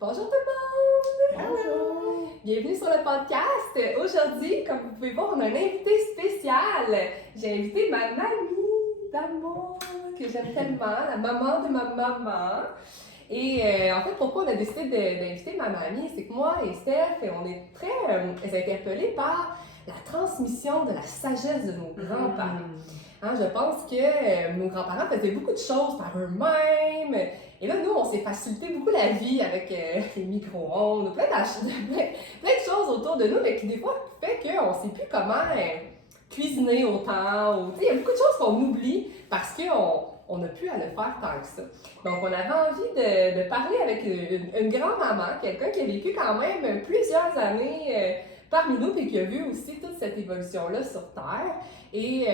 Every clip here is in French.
Bonjour tout le monde! Bonjour! Bienvenue sur le podcast. Aujourd'hui, comme vous pouvez voir, on a un invité spécial. J'ai invité ma mamie d'amour, que j'aime tellement, la maman de ma maman. Et en fait, pourquoi on a décidé d'inviter ma mamie, c'est que moi et Steph, on est très interpellés par la transmission de la sagesse de nos grands-parents. Hein, je pense que nos grands-parents faisaient beaucoup de choses par eux-mêmes. Et là, nous, on s'est facilité beaucoup la vie avec les micro-ondes, plein de choses autour de nous, mais qui des fois fait qu'on ne sait plus comment cuisiner autant. Il y a beaucoup de choses qu'on oublie parce qu'on n'a plus à le faire tant que ça. Donc, on avait envie de parler avec une grand-maman, quelqu'un qui a vécu quand même plusieurs années parmi nous et qui a vu aussi toute cette évolution-là sur Terre. Et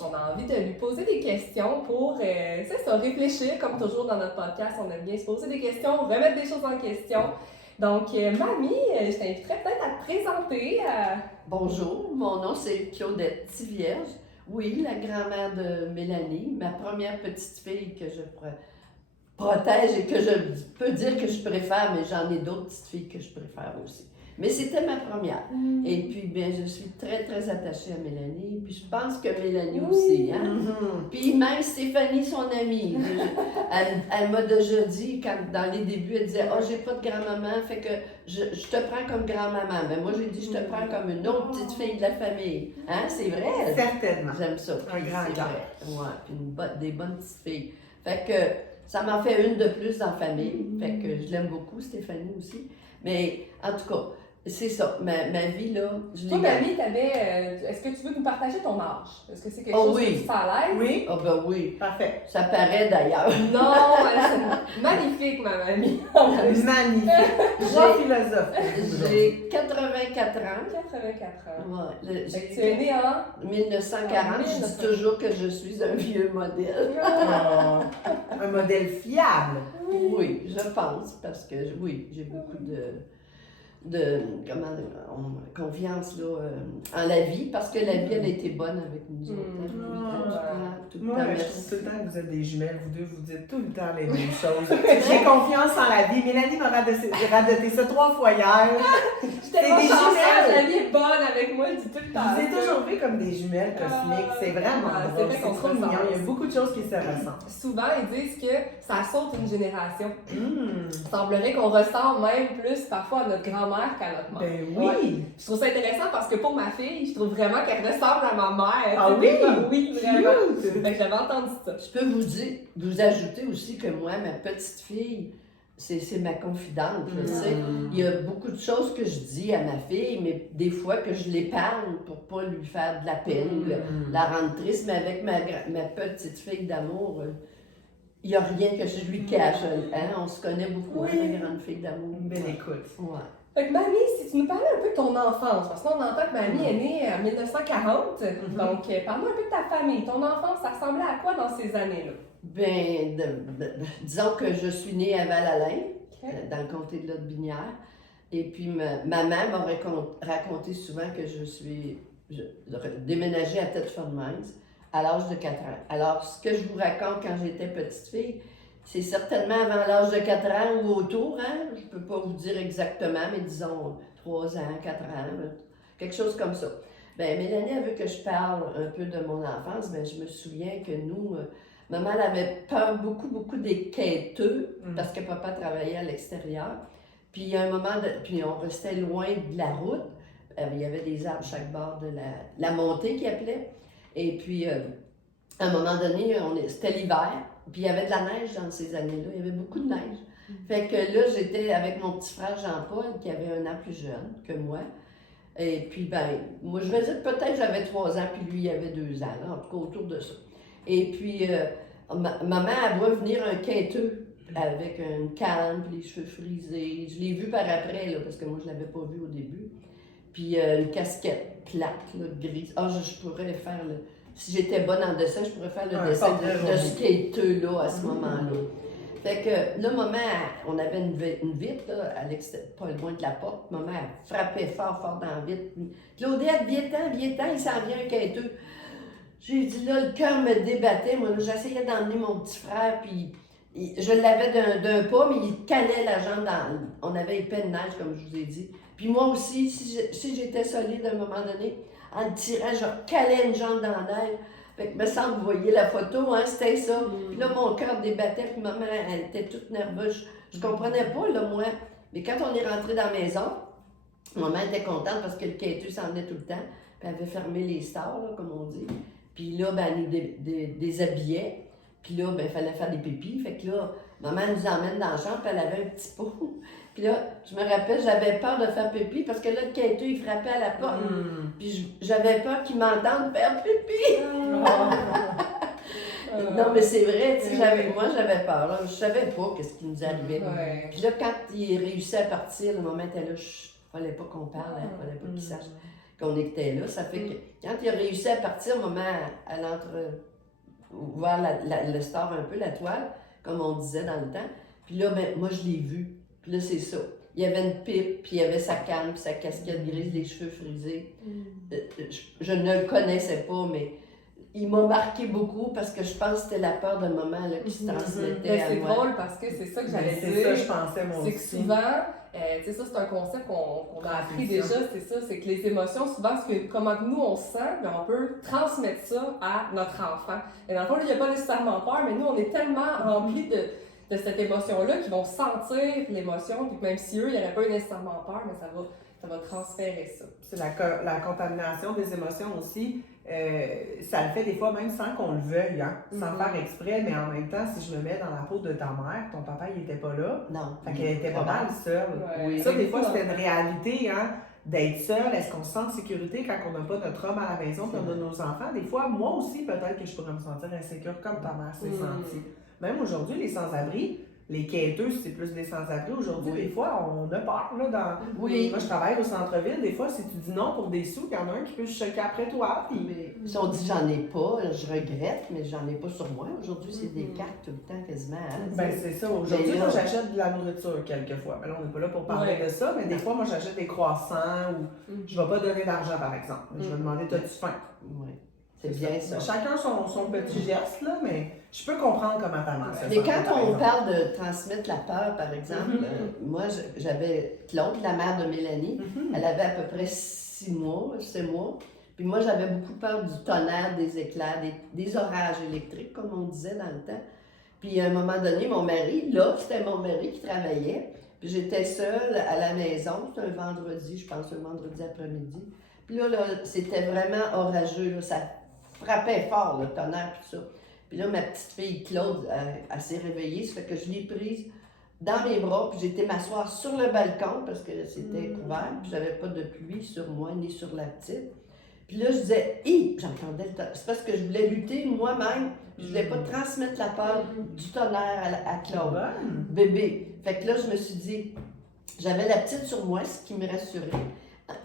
on a envie de lui poser des questions pour, réfléchir, comme toujours dans notre podcast, on aime bien se poser des questions, remettre des choses en question. Donc, mamie, je t'inviterais peut-être à te présenter. Bonjour, mon nom c'est Claudette Tivierge. Oui, la grand-mère de Mélanie, ma première petite fille que je protège et que je peux dire que je préfère, mais j'en ai d'autres petites filles que je préfère aussi. Mais c'était ma première. Et puis, bien, je suis très, très attachée à Mélanie. Puis, je pense que Mélanie aussi, hein? Puis, même Stéphanie, son amie, elle m'a déjà dit, quand dans les débuts, elle disait « Oh, j'ai pas de grand-maman, fait que je te prends comme grand-maman. » Ben, moi, j'ai dit « Je te prends comme une autre petite fille de la famille. » Hein? C'est vrai? Certainement. J'aime ça. Un grand cœur. Ouais, puis des bonnes petites filles. Fait que ça m'en fait une de plus dans la famille. Fait que je l'aime beaucoup, Stéphanie aussi. Mais, en tout cas, c'est ça, ma vie, là, je l'ai... Toi, mamie, est-ce que tu veux nous partager ton âge? Est-ce que c'est quelque chose que tu fais à l'aise? Oui. Ah ben oui. Parfait. Ça paraît d'ailleurs. Non, c'est magnifique, ma mamie. Magnifique. Grand philosophe. J'ai 84 ans. 84 ans. Ouais, Fait que tu es née en 1940. Je dis toujours que je suis un vieux modèle. Un modèle fiable. Oui, je pense, parce que oui, j'ai beaucoup de confiance là, en la vie, parce que la vie, elle a été bonne avec nous autres. Tout le temps, Moi, je merci. trouve tout le temps que vous êtes des jumelles, vous deux, vous dites tout le temps les mêmes choses. J'ai confiance en la vie. Mélanie m'a radoté ça 3 fois hier. Je suis tellement des chanceuse, jumelles. la vie est bonne avec moi, je dis tout le temps. Je vous ai toujours vu comme des jumelles cosmiques. C'est vraiment c'est drôle. vrai qu'on C'est se trop ressemble. mignon. Il y a beaucoup de choses qui se ressemblent. Souvent, ils disent que ça saute une génération. Il semblerait qu'on ressemble même plus parfois à notre grand-mère qu'à notre mère. Ben oui. Ouais. Je trouve ça intéressant parce que pour ma fille, je trouve vraiment qu'elle ressemble à ma mère. Ah Tu sais, oui? Oui, vraiment. Cute. Fait que j'avais entendu ça. Je peux vous ajouter aussi que moi, ma petite fille, c'est ma confidente. Là, tu sais. Il y a beaucoup de choses que je dis à ma fille, mais des fois que je l'épargne pour pas lui faire de la peine, la rendre triste. Mais avec ma petite fille d'amour, il n'y a rien que je lui cache. Hein? On se connaît beaucoup, hein, ma grande fille d'amour. Une belle écoute. Ouais. Fait que mamie, si tu nous parlais un peu de ton enfance, parce que là, on entend que mamie est née en 1940, donc parle-moi un peu de ta famille. Ton enfance, ça ressemblait à quoi dans ces années-là? Ben, disons que je suis née à Val-Alain, dans le comté de Lot-Binière. Et puis, ma mère m'a raconté souvent que je déménageais à Thetford Mines à l'âge de 4 ans. Alors, ce que je vous raconte quand j'étais petite fille, c'est certainement avant l'âge de 4 ans ou autour, hein? Je ne peux pas vous dire exactement, mais disons 3 ans, 4 ans, quelque chose comme ça. Ben, Mélanie, elle veut que je parle un peu de mon enfance. Ben, je me souviens que nous, maman elle avait peur beaucoup des quêteux, parce que papa travaillait à l'extérieur. Puis, il y a un moment, puis on restait loin de la route. Il y avait des arbres chaque bord de la montée qui appelait. Et puis, à un moment donné, c'était l'hiver. Puis il y avait de la neige dans ces années-là, il y avait beaucoup de neige. Fait que là, j'étais avec mon petit frère Jean-Paul, qui avait 1 an plus jeune que moi. Et puis, ben, moi, je vais dire peut-être j'avais 3 ans, puis lui, il avait 2 ans, là, en tout cas autour de ça. Et puis, maman, elle voit venir un quêteux avec une canne, puis les cheveux frisés. Je l'ai vu par après, là, parce que moi, je ne l'avais pas vu au début. Puis une casquette plate, là, grise. Ah, je pourrais faire si j'étais bonne en dessin, je pourrais faire le dessin de ce quêteux-là à ce moment-là. Fait que là, maman, on avait une vitre là, pas loin de la porte. Maman, elle frappait fort dans la vitre. Claudette, viens-t'en, il s'en vient un quêteux. J'ai dit là, le cœur me débattait. Moi, j'essayais d'emmener mon petit frère, puis Je l'avais d'un pas, mais il calait la jambe dans... On avait épais de neige, comme je vous ai dit. Puis moi aussi, si j'étais solide à un moment donné, en le tirant, je calais une jambe dans la neige. Fait que, me semble, vous voyez la photo, hein, c'était ça. Puis là, mon cœur débattait, puis maman, elle était toute nerveuse. Je comprenais pas, là, moi. Mais quand on est rentré dans la maison, maman était contente parce que le quêteux s'en venait tout le temps. Puis elle avait fermé les stores, là, comme on dit. Puis là, ben, elle nous déshabillait. Puis là, ben, il fallait faire des pipis. Fait que là, maman nous emmène dans la chambre, puis elle avait un petit pot. Puis là, je me rappelle, j'avais peur de faire pipi parce que là, le quêteux, il frappait à la porte. Puis j'avais peur qu'il m'entende faire pipi. Non, mais c'est vrai, tu sais, moi, j'avais peur. Là. Je savais pas ce qui nous arrivait. Puis là, quand il réussit à partir, le moment était là, fallait pas qu'on parle, fallait pas qu'il sache qu'on était là. Ça fait que quand il a réussi à partir, maman, elle ouvert le store un peu, la toile, comme on disait dans le temps. Puis là, ben, moi, je l'ai vu. Puis là, c'est ça. Il y avait une pipe, puis il y avait sa canne, puis sa casquette grise, les cheveux frisés. Je ne le connaissais pas, mais il m'a marqué beaucoup parce que je pense que c'était la peur de maman là, qui se transmettait à C'est moi. drôle parce que c'est ça que j'allais dire. C'est ça, je pensais, moi aussi. C'est que souvent, tu sais, ça, c'est un concept qu'on a appris déjà, c'est ça, c'est que les émotions, souvent, comment nous on se sent, bien, on peut transmettre ça à notre enfant. Et dans le fond, il n'y a pas nécessairement peur, mais nous, on est tellement remplis de cette émotion-là qu'ils vont sentir l'émotion, puis que même si eux, il n'y aurait pas eu nécessairement peur, mais ça va transférer ça. C'est la contamination des émotions aussi. Ça le fait des fois même sans qu'on le veuille, hein, sans faire exprès, mais en même temps, si je me mets dans la peau de ta mère, ton papa, il était pas là. Non. Fait qu'elle était pas mal seule. Ouais. Ça, des fois, c'était une réalité, hein, d'être seule. Est-ce qu'on se sent en sécurité quand on n'a pas notre homme à la maison, puis on a nos enfants? Des fois, moi aussi, peut-être que je pourrais me sentir insécure comme ta mère s'est sentie. Même aujourd'hui, les sans-abri, les quêteux, c'est plus des sans-abri. Aujourd'hui, des fois, on a peur. Là, Moi, je travaille au centre-ville. Des fois, si tu dis non pour des sous, il y en a un qui peut se choquer après toi. Puis... Si on dit j'en ai pas, je regrette, mais j'en ai pas sur moi. Aujourd'hui, c'est des cartes tout le temps quasiment. Hein, ben, c'est ça. Aujourd'hui, moi, j'achète de la nourriture quelquefois. Ben, là, on n'est pas là pour parler de ça, mais des fois, moi, j'achète des croissants ou je ne vais pas donner d'argent, par exemple. Je vais demander, t'as-tu faim? Oui. C'est bien ça. Chacun son petit geste, là, mais je peux comprendre comment ta mère se Mais quand on parle de transmettre la peur, par exemple, moi, j'avais Claude, la mère de Mélanie, elle avait à peu près 6 mois. Puis moi, j'avais beaucoup peur du tonnerre, des éclairs, des orages électriques, comme on disait dans le temps. Puis à un moment donné, mon mari, là, c'était mon mari qui travaillait. Puis j'étais seule à la maison, c'était un vendredi, je pense, un vendredi après-midi. Puis là, c'était vraiment orageux, là, ça frappait fort, le tonnerre, tout ça. Puis là, ma petite fille Claude, elle s'est réveillée, ça fait que je l'ai prise dans mes bras, puis j'ai été m'asseoir sur le balcon parce que c'était couvert, puis j'avais pas de pluie sur moi ni sur la petite. Puis là, je disais, j'entendais le tonnerre. C'est parce que je voulais lutter moi-même, je voulais pas transmettre la peur du tonnerre à Claude, bébé. Fait que là, je me suis dit, j'avais la petite sur moi, ce qui me rassurait.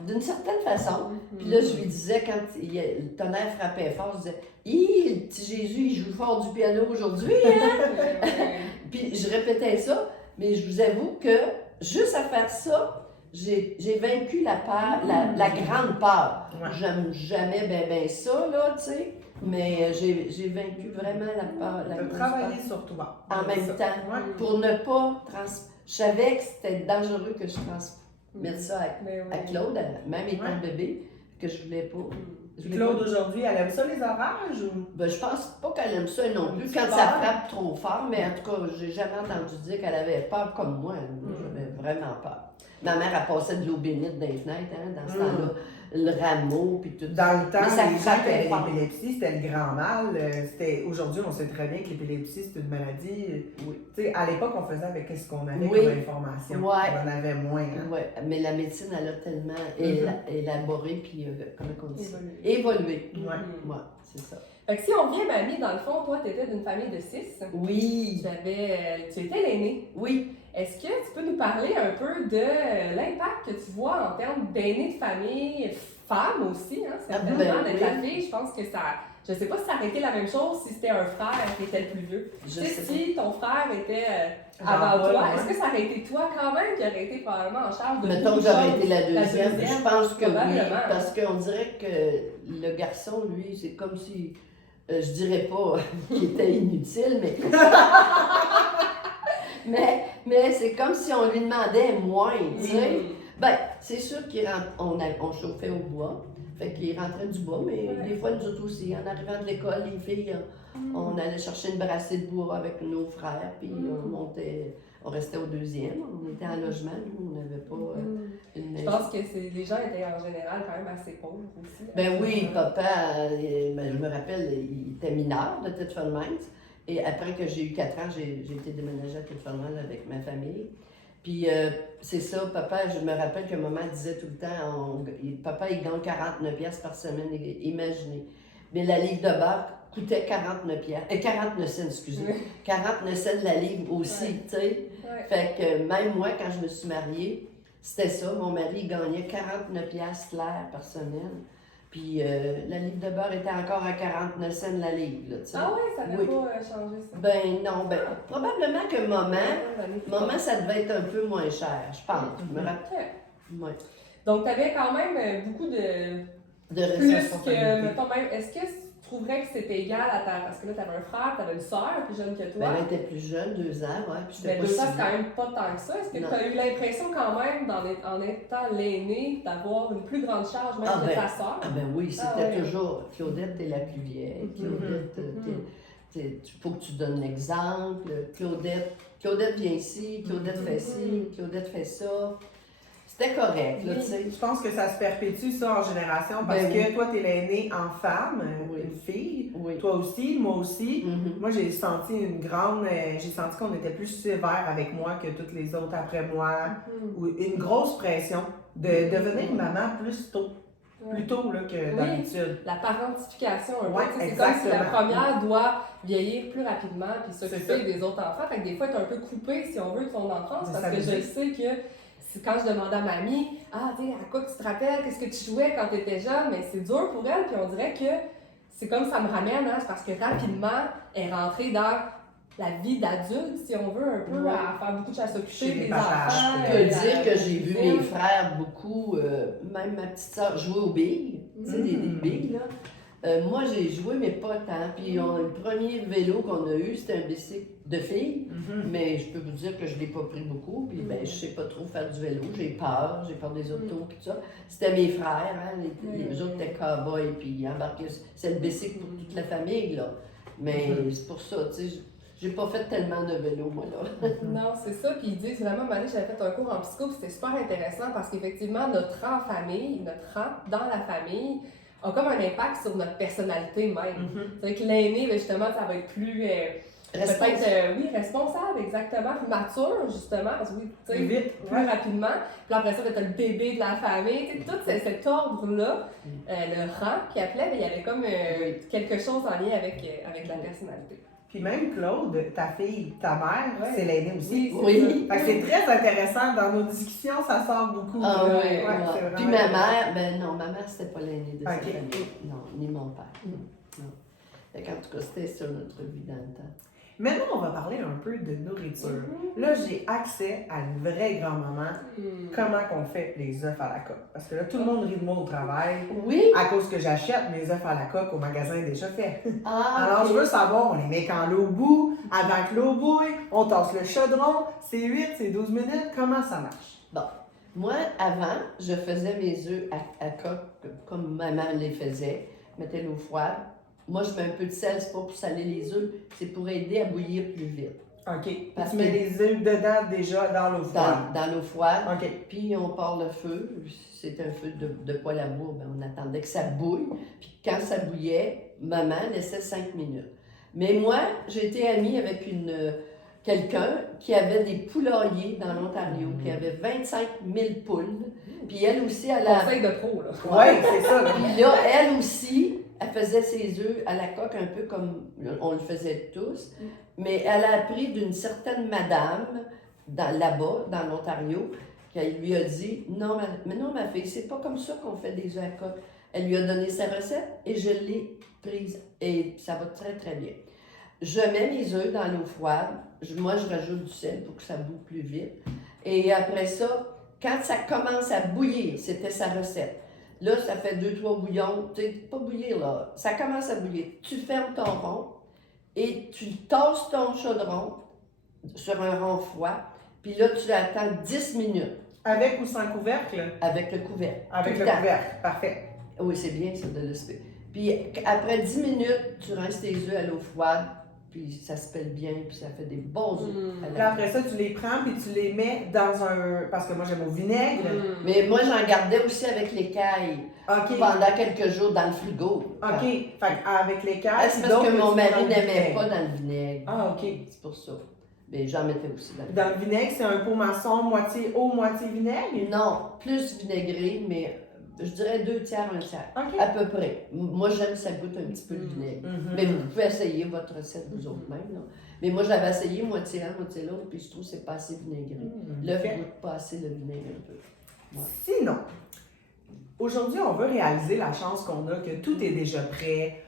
D'une certaine façon. Puis là, je lui disais, quand le tonnerre frappait fort, je disais, le petit Jésus, il joue fort du piano aujourd'hui, hein? Puis je répétais ça, mais je vous avoue que juste à faire ça, j'ai vaincu la peur, la grande peur. J'aime jamais ben ça, là, tu sais, mais j'ai vaincu vraiment la peur. De travailler sur toi. En même temps, pour ne pas Je savais que c'était dangereux que je transmette ça à Claude, même étant bébé, que je voulais pas. Claude, aujourd'hui, elle aime ça, les orages? Ou... Ben, je pense pas qu'elle aime ça non plus quand ça frappe trop fort, mais en tout cas, j'ai jamais entendu dire qu'elle avait peur comme moi. J'avais vraiment peur. Ma mère, elle passait de l'eau bénite dans les fenêtres, hein, dans ce temps-là. Le rameau, puis tout. Dans le temps, les gens qui avaient l'épilepsie, c'était le grand mal. Aujourd'hui, on sait très bien que l'épilepsie, c'est une maladie. À l'époque, on faisait avec ce qu'on avait comme information. On en avait moins. Hein? Oui, mais la médecine, elle a tellement élaboré, puis comment on dit ça? Évolué. Oui, c'est ça. Fait que si on vient, mamie, dans le fond, toi, tu étais d'une famille de 6. Oui. Tu étais l'aînée. Oui. Est-ce que tu peux nous parler un peu de l'impact que tu vois en termes d'aînée de famille, femme aussi, hein, certainement, d'être la fille? Je pense que ça... Je sais pas si ça aurait été la même chose si c'était un frère qui était le plus vieux. Si ton frère était avant toi, est-ce que ça aurait été toi quand même qui aurait été probablement en charge de mettons que j'aurais été la deuxième. Je pense que oui, hein? parce qu'on dirait que le garçon, lui, c'est comme si... je dirais pas qu'il était inutile, mais mais c'est comme si on lui demandait moins, tu sais. Ben, c'est sûr on chauffait au bois, fait qu'il rentrait du bois, mais des fois, nous autres aussi, en arrivant de l'école, les filles, on allait chercher une brassée de bois avec nos frères, puis on restait au deuxième, on était en logement, nous, on n'avait pas une Je maison. pense que les gens étaient en général quand même assez pauvres aussi. Ben oui, papa, je me rappelle, il était mineur de Thetford-Mines, et après que j'ai eu 4 ans, j'ai été déménagée à Thetford-Mines avec ma famille. Puis c'est ça, papa, je me rappelle que maman disait tout le temps, papa, il gagne 49 piastres par semaine, imaginez. Mais la livre de beurre coûtait 49 cents, excusez. 49 cents la livre aussi, tu sais. Fait que même moi, quand je me suis mariée, c'était ça, mon mari il gagnait 49 piastres l'air par semaine. Puis la livre de beurre était encore à 49 cents la livre, là, tu sais. Ah oui, ça n'avait pas changé ça. Ben non, probablement que maman, ça devait être un peu moins cher, je pense. Je me rappelle. Ouais. Donc, tu avais quand même beaucoup de plus que, mettons même, est-ce que tu trouverais que c'était égal à ta... Parce que là, tu avais un frère, tu avais une sœur plus jeune que toi. Ben, elle était plus jeune, 2 ans, ouais. Puis Mais 2 ans, c'est quand même pas tant que ça. Est-ce que Non. tu as eu l'impression quand même, en étant l'aîné, d'avoir une plus grande charge même que ta sœur? Ah ben oui, c'était toujours, Claudette, t'es la plus vieille. Claudette, il faut que tu donnes l'exemple. Claudette vient ici, Claudette fait ci, Claudette fait ça. C'était correct, là, tu sais. Je pense que ça se perpétue, ça, en génération, parce que toi, t'es l'aînée en femme, une fille. Oui. Toi aussi, moi aussi. Mm-hmm. Moi, j'ai senti j'ai senti qu'on était plus sévère avec moi que toutes les autres après moi. Ou une grosse pression de devenir maman plus tôt. Plus tôt là, que d'habitude. La parentification, un peu. Ouais, C'est comme si la exactement. première doit vieillir plus rapidement puis s'occuper des autres enfants. Fait que des fois, tu es un peu coupé, si on veut, de ton enfance. Parce que je sais que quand je demandais à mamie, tu sais, à quoi tu te rappelles, qu'est-ce que tu jouais quand tu étais jeune, mais c'est dur pour elle. Puis on dirait que c'est comme ça me ramène, c'est parce que rapidement, elle est rentrée dans la vie d'adulte, si on veut, un peu, à faire beaucoup de choses, s'occuper des enfants. Je peux dire que j'ai vu mes frères beaucoup, même ma petite soeur, jouer aux billes, tu sais, des billes, là. Moi, j'ai joué, mais pas tant. Puis le premier vélo qu'on a eu, c'était un bicycle de filles, mais je peux vous dire que je ne l'ai pas pris beaucoup. Puis ben, je sais pas trop faire du vélo, j'ai peur des autos et tout ça. C'était mes frères, hein, les autres étaient cow-boys, puis ils embarquaient. C'est le bicycle pour toute la famille, là. Mais c'est pour ça, tu sais. J'ai pas fait tellement de vélo, moi, là. Non, c'est ça. Puis ils disent vraiment, Marie, j'avais fait un cours en psycho, puis c'était super intéressant parce qu'effectivement, notre rang en famille, notre rang dans la famille, a comme un impact sur notre personnalité même. C'est vrai que l'aîné, justement, ça va être plus... peut-être, responsable, exactement, plus mature, justement, parce que tu sais, plus rapidement. Puis après ça, tu as le bébé de la famille, tu sais, tout cet ordre-là, le rang qu'il appelait, mais il y avait comme quelque chose en lien avec la personnalité. Puis même Claude, ta fille, ta mère, c'est l'aînée aussi. Oui. Fait que c'est très intéressant, dans nos discussions, ça sort beaucoup. Ah là. oui, Ouais. Puis ma mère, ma mère, c'était pas l'aînée de sa famille. Non, ni mon père. Non. Fait qu'en tout cas, c'était ça notre vie dans le temps. Maintenant, on va parler un peu de nourriture. Là, j'ai accès à une vraie grand-maman. Comment qu'on fait les œufs à la coque? Parce que là, tout le monde rit de moi au travail. Oui. À cause que j'achète mes œufs à la coque au magasin déjà fait. Alors, Okay. je veux savoir, on les met quand l'eau bout, avant que l'eau bouille, on tasse le chaudron, c'est 8, c'est 12 minutes. Comment ça marche? Bon. Moi, avant, je faisais mes œufs à coque comme maman les faisait. Je mettais l'eau froide. Moi, je mets un peu de sel, c'est pas pour saler les œufs, c'est pour aider à bouillir plus vite. OK. Parce tu mets les œufs dedans déjà dans l'eau froide. Dans l'eau froide. OK. Puis on part le feu. C'est un feu de poêle à bois. Ben, on attendait que ça bouille. Puis quand ça bouillait, maman laissait 5 minutes. Mais moi, j'ai été amie avec quelqu'un qui avait des poulaillers dans l'Ontario, qui avait 25 000 poules. Puis elle aussi, elle a... Conseil de pro, là. Oui, c'est ça. Puis là, elle aussi, elle faisait ses œufs à la coque un peu comme on le faisait tous. Mais elle a appris d'une certaine madame là-bas, dans l'Ontario, qu'elle lui a dit « Non, mais non, ma fille, c'est pas comme ça qu'on fait des œufs à coque. » Elle lui a donné sa recette et je l'ai prise. Et ça va très, très bien. Je mets mes œufs dans l'eau froide. Moi, je rajoute du sel pour que ça boue plus vite. Et après ça, quand ça commence à bouillir, c'était sa recette. Là, ça fait 2-3 bouillons. Tu sais, pas bouillir, là. Ça commence à bouillir. Tu fermes ton rond et tu tasses ton chaudron sur un rond froid. Puis là, tu attends 10 minutes Avec ou sans couvercle? avec le couvercle. Avec Tout le le temps. couvercle, parfait. Oui, c'est bien ça de le spé. Puis après 10 minutes, tu rinces tes œufs à l'eau froide, puis ça se pèle bien, puis ça fait des bons œufs. à Puis la- après ça, tu les prends puis tu les mets dans un... Parce que moi, j'aime au vinaigre. Mais moi, j'en gardais aussi avec l'écaille OK. pendant quelques jours dans le frigo. OK. Fait qu'avec l'écaille, C'est puis parce d'autres que mon tu mets mari dans le n'aimait vinaigre. pas dans le vinaigre. Ah, OK. C'est pour ça. Mais j'en mettais aussi dans le Dans le vinaigre, c'est un pot maçon moitié eau, moitié vinaigre? Non, plus vinaigré, mais je dirais 2 tiers, 1 tiers. OK. À peu près. Moi, j'aime ça goûte un petit peu le vinaigre. Mhm. Mais vous pouvez essayer votre recette vous autres même. Là. Mais moi, j'avais essayé moitié un, moitié l'autre, puis je trouve que c'est pas assez vinaigré. L'œuf Ok. goûte pas assez le vinaigre un peu. Sinon, aujourd'hui, on veut réaliser la chance qu'on a, que tout est déjà prêt.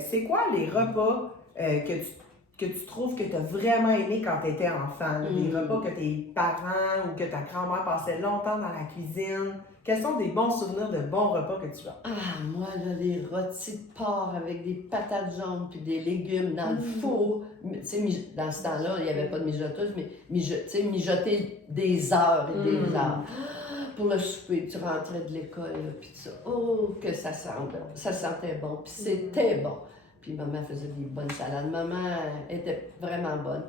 C'est quoi les repas que tu trouves que tu as vraiment aimé quand tu étais enfant? Là? Des repas que tes parents ou que ta grand-mère passait longtemps dans la cuisine? Quels sont des bons souvenirs de bons repas que tu as? Ah, moi, là, les rôtis de porc avec des patates jaunes puis des légumes dans le four. Tu sais, dans ce temps-là, il n'y avait pas de mijoteuse, mais tu sais, mijoter des heures et des heures. Pour le souper, tu rentrais de l'école, là, puis ça, oh, que ça sentait bon, puis c'était bon. Puis maman faisait des bonnes salades. Maman était vraiment bonne.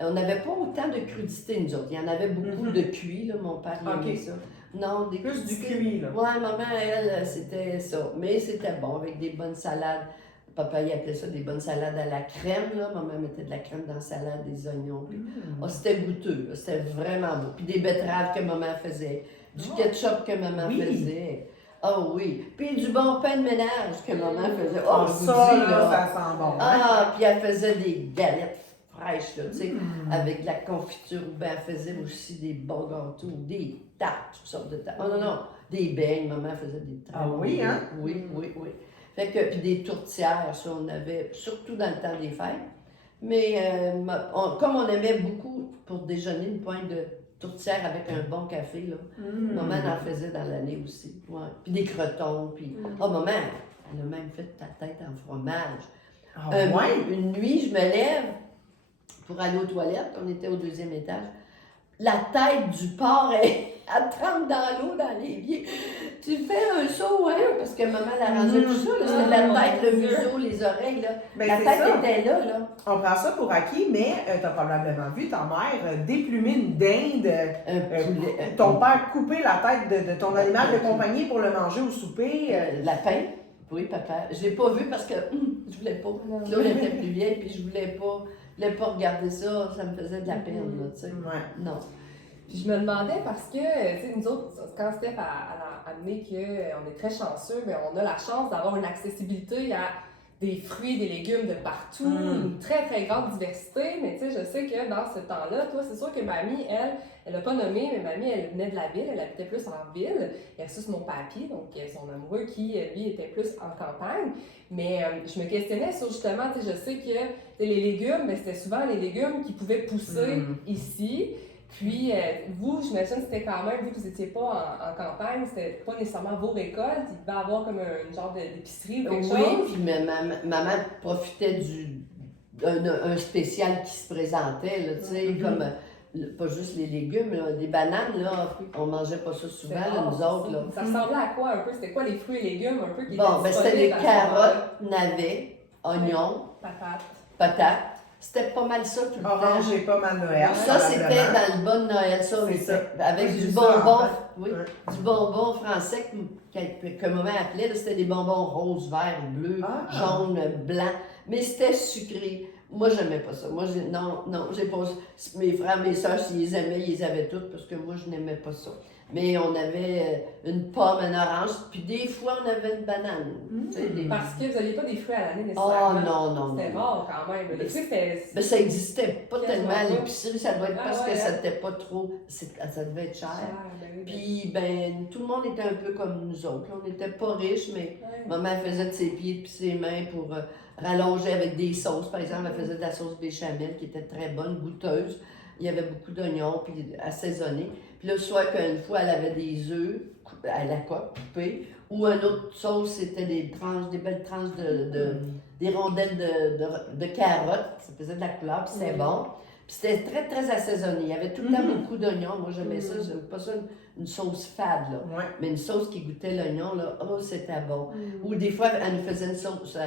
On n'avait pas autant de crudité, nous autres. Il y en avait beaucoup de cuit, là, mon père il aimait ça. Non, des Plus du crudités. cuit, là. Ouais, maman, elle, c'était ça. Mais c'était bon, avec des bonnes salades. Papa, il appelait ça des bonnes salades à la crème, là. Maman mettait de la crème dans la salade, des oignons. Puis... Oh, c'était goûteux, là. C'était vraiment beau. Puis des betteraves que maman faisait. Du ketchup que maman faisait. Oh oui. Puis du bon pain de ménage que maman faisait. Oh, je vous ça, dis, là. ça sent bon. Ah, puis elle faisait des galettes fraîches, là, tu sais, avec de la confiture. Ben, elle faisait aussi des bons gâteaux, des tartes, toutes sortes de tartes. Oh non, non, des beignes. Maman faisait des tartes. Ah oui, hein? Oui. Fait que, puis des tourtières, ça, on avait, surtout dans le temps des fêtes. Mais comme on aimait beaucoup pour déjeuner une pointe de tourtière avec un bon café, là, maman en faisait dans l'année aussi. Ouais. Puis des crotons, puis... Oh, maman, elle a même fait ta tête en fromage. Ah ouais? Une nuit, je me lève pour aller aux toilettes, on était au 2e étage. La tête du porc, elle trempe dans l'eau, dans l'évier. Tu fais un saut, hein? Parce que maman l'arrangeait tout ça. là. C'était la tête, le museau, les oreilles. Là. Ben, la c'est tête ça. était là. On prend ça pour acquis, mais tu as probablement vu ta mère déplumer une dinde, Un poulet. ton père couper la tête de ton animal de compagnie pour le manger au souper. Lapin. Oui, papa. Je l'ai pas vu parce que je voulais pas. Claude était plus vieille, puis je voulais pas regarder ça. Ça me faisait de la peine, là, tu sais. Ouais. Non. Puis je me demandais parce que, tu sais, nous autres, quand Steph a amené qu'on est très chanceux, mais on a la chance d'avoir une accessibilité à des fruits, des légumes de partout, une très très grande diversité. Mais tu sais, je sais que dans ce temps-là, toi, c'est sûr que mamie, elle n'a pas nommé, mais mamie, elle venait de la ville, elle habitait plus en ville. Versus mon papy, donc son amoureux qui, lui, était plus en campagne. Mais je me questionnais sur justement, tu sais, je sais que les légumes, mais c'était souvent les légumes qui pouvaient pousser ici. Puis, vous, j'imagine que c'était quand même, vu que vous n'étiez pas en campagne, c'était pas nécessairement vos récoltes, il devait avoir comme un genre d'épicerie ou quelque chose. Oui, puis maman profitait d'un spécial qui se présentait, là, tu sais, comme pas juste les légumes, là, des bananes, là, on mangeait pas ça souvent, là, nous autres. Là. Ça ressemblait à quoi un peu? C'était quoi les fruits et légumes un peu qui Bon, ben étaient c'était des disponibles à ce moment-là? carottes, navets, oignons, Patates. patates. C'était pas mal ça tout le temps. Orange et pomme à Noël. Ça, c'était probablement. dans le bon Noël, ça, C'est oui, ça. avec Moi, du j'ai ça, bonbon, en fait. oui, Ouais. du bonbon français que maman appelait, là, c'était des bonbons roses, verts, bleus, jaunes, blancs, mais c'était sucré. Moi, j'aimais pas ça. Moi, j'ai pas... Mes frères, mes soeurs, s'ils les aimaient, ils les avaient toutes, parce que moi, je n'aimais pas ça. Mais on avait une pomme, un orange, puis des fois, on avait une banane. Tu sais, des... Parce que vous n'aviez pas des fruits à l'année Oh nécessairement. non. C'était rare quand même. Les fruits, c'était... Mais ça n'existait pas Quasiment tellement à pas. l'épicerie, ça doit être Ah parce ouais, que ça hein? n'était pas trop... Ça devait être cher. Ben oui, Puis, ben, tout le monde était un peu comme nous autres. Là. On n'était pas riches, mais ouais. maman faisait de ses pieds et ses mains pour rallonger avec des sauces. Par exemple, elle faisait de la sauce béchamel qui était très bonne, goûteuse. Il y avait beaucoup d'oignons, puis assaisonnés. Puis là, soit qu'une fois, elle avait des œufs à la coque coupés, ou une autre sauce, c'était des belles tranches des rondelles de carottes. Ça faisait de la couleur, puis c'est bon. Puis c'était très, très assaisonné. Il y avait tout le temps beaucoup d'oignons. Moi, j'aimais ça. J'aime pas ça, une sauce fade, là. Ouais. Mais une sauce qui goûtait l'oignon, là, oh, c'était bon. Ou des fois, elle nous faisait une sauce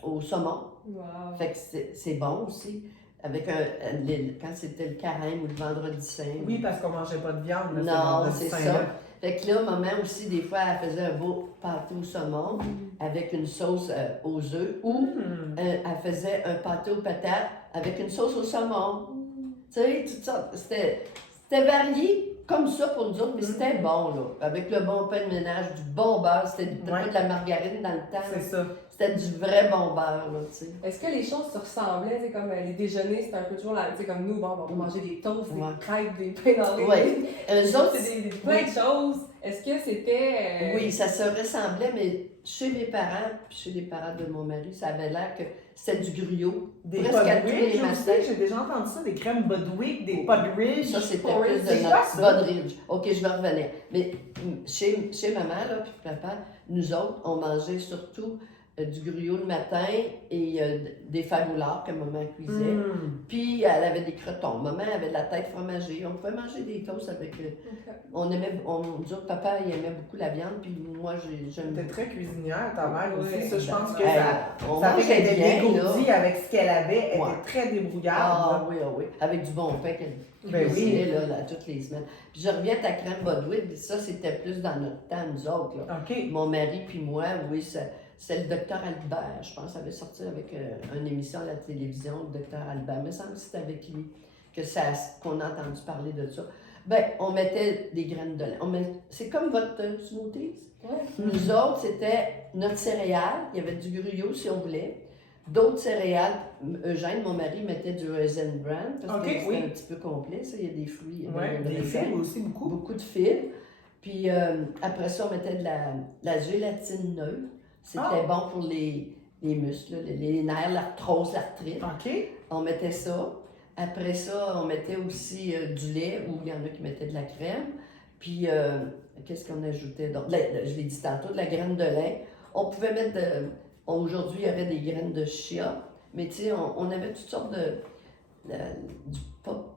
au saumon. Wow. Fait que c'est bon aussi. Avec quand c'était le carême ou le vendredi saint. Oui, parce qu'on mangeait pas de viande. Là, Non, vendredi c'est saint, ça. là. Fait que là, maman aussi, des fois, elle faisait un beau pâté au saumon avec une sauce aux œufs ou elle faisait un pâté aux patates avec une sauce au saumon. Tu sais, tout ça. C'était varié comme ça pour nous autres, mais c'était bon, là. Avec le bon pain de ménage, du bon beurre. C'était pas de la margarine dans le temps. C'est ça. C'était du vrai bon beurre, là, tu sais. Est-ce que les choses se ressemblaient? Tu sais, comme les déjeuners, c'était un peu toujours la même. Tu sais, comme nous, bon, on va manger des toasts, Ouais. des crêpes, des pains dans les Oui. Eux autres, c'est plein de choses. Est-ce que c'était. Oui, ça se ressemblait, mais chez mes parents, puis chez les parents de mon mari, ça avait l'air que c'était du gruyot. Des Presque à tous les Podridge matins. aussi, j'ai déjà entendu ça, des crèmes Budwig, des Podridge. Ça, c'était Porridge, plus de c'est quoi, notre ça? Bodridge. OK, je vais revenir. Mais chez maman, là, puis papa, nous autres, on mangeait surtout du gruyot le matin et des fagoulards que maman cuisait. Puis elle avait des crotons. Maman avait de la tête fromagée. On pouvait manger des toasts avec... nous autres, papa, il aimait beaucoup la viande, puis moi, j'aime... T'es très cuisinière, ta mère aussi. Oui. Ça, je pense que Hey, ça, on ça fait mangeait qu'elle était bien, dégourdie avec ce qu'elle avait. Elle Ouais. était très débrouillarde. Ah oui, ah oui. Avec du bon pain qu'elle Ben cuisinait là, toutes les semaines. Puis je reviens à ta crème Bodwig, ça c'était plus dans notre temps, nous autres. Là. OK. Mon mari puis moi, oui, c'est le docteur Albert, je pense, avait sorti avec une émission à la télévision, le docteur Albert. Il me semble que c'était avec lui qu'on a entendu parler de ça. Ben, on mettait des graines de lin. C'est comme votre smoothie. Ouais. Nous autres, c'était notre céréale. Il y avait du gruyot si on voulait. D'autres céréales, Eugène, mon mari, mettait du raisin bran parce Ok, que c'était oui. un petit peu complet. Ça, il y a des fruits. Ouais, des des raisins, fibres aussi, beaucoup. beaucoup de fibres. Puis après ça, on mettait de la gélatine neutre. C'était bon pour les muscles, les nerfs, l'arthrose, l'arthrite. OK. On mettait ça. Après ça, on mettait aussi du lait, ou il y en a qui mettaient de la crème. Puis, qu'est-ce qu'on ajoutait d'autre? Je l'ai dit tantôt, de la graine de lin. On pouvait mettre aujourd'hui, il y avait des graines de chia, mais tu sais, on avait toutes sortes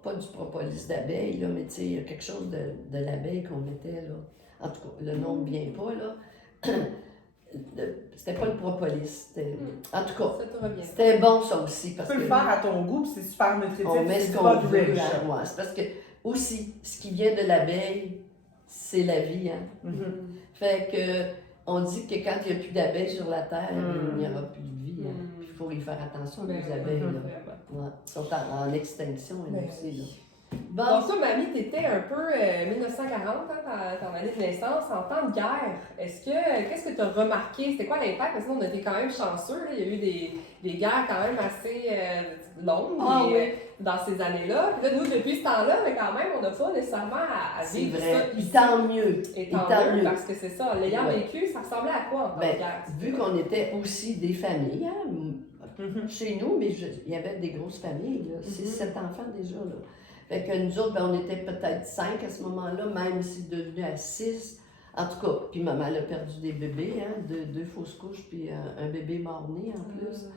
pas du propolis d'abeille, là, mais tu sais, quelque chose de l'abeille qu'on mettait, là. En tout cas, le nom ne vient pas, là. C'était pas le propolis. En tout cas, Ça te revient. c'était bon ça aussi. Tu Parce peux que le faire à ton goût, puis c'est super nutritif. on met c'est ce du qu'on veut. Podridge. Hein, ouais. C'est parce que, aussi, ce qui vient de l'abeille, c'est la vie. Hein. Mhm. Fait que, on dit que quand il n'y a plus d'abeilles sur la Terre, il n'y aura plus de vie. Hein. Puis il faut y faire attention aux Ben, abeilles. Là. vraiment. Ouais. Ils sont en extinction, elles Ben aussi. oui. Là. Bon, Donc, toi, mamie, t'étais un peu 1940, hein, ton année de naissance, en temps de guerre. Qu'est-ce que tu as remarqué? C'était quoi l'impact? Parce que nous, on était quand même chanceux. Là. Il y a eu des guerres quand même assez longues dans ces années-là. Puis là, nous, depuis ce temps-là, mais quand même, on n'a pas nécessairement à c'est vivre vrai. ça Puis ici. tant mieux. Et Puis tant mieux, parce que c'est ça. L'ayant Ouais. vécu, ça ressemblait à quoi en temps Ben, de guerre? vu qu'on était aussi des familles, hein, Mhm. chez nous, mais il y avait des grosses familles, 6-7 enfants déjà. Là. Fait que nous autres, ben, on était peut-être 5 à ce moment-là, même si c'est devenu à 6. En tout cas, puis maman elle a perdu des bébés, hein, deux fausses couches, puis un bébé mort-né en plus.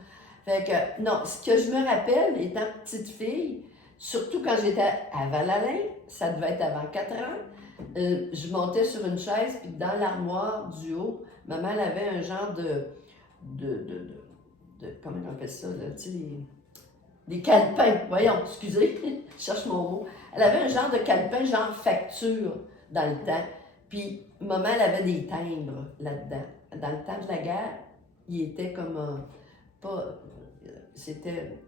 Fait que, non, ce que je me rappelle, étant petite fille, surtout quand j'étais à Val-Alain, ça devait être avant 4 ans, je montais sur une chaise, puis dans l'armoire du haut, maman elle avait un genre de comment on appelle ça, là, tu sais, des calepins, voyons, excusez, je cherche mon mot. Elle avait un genre de calepin, genre facture, dans le temps. Puis, maman, elle avait des timbres là-dedans. Dans le temps de la guerre, il était comme c'était,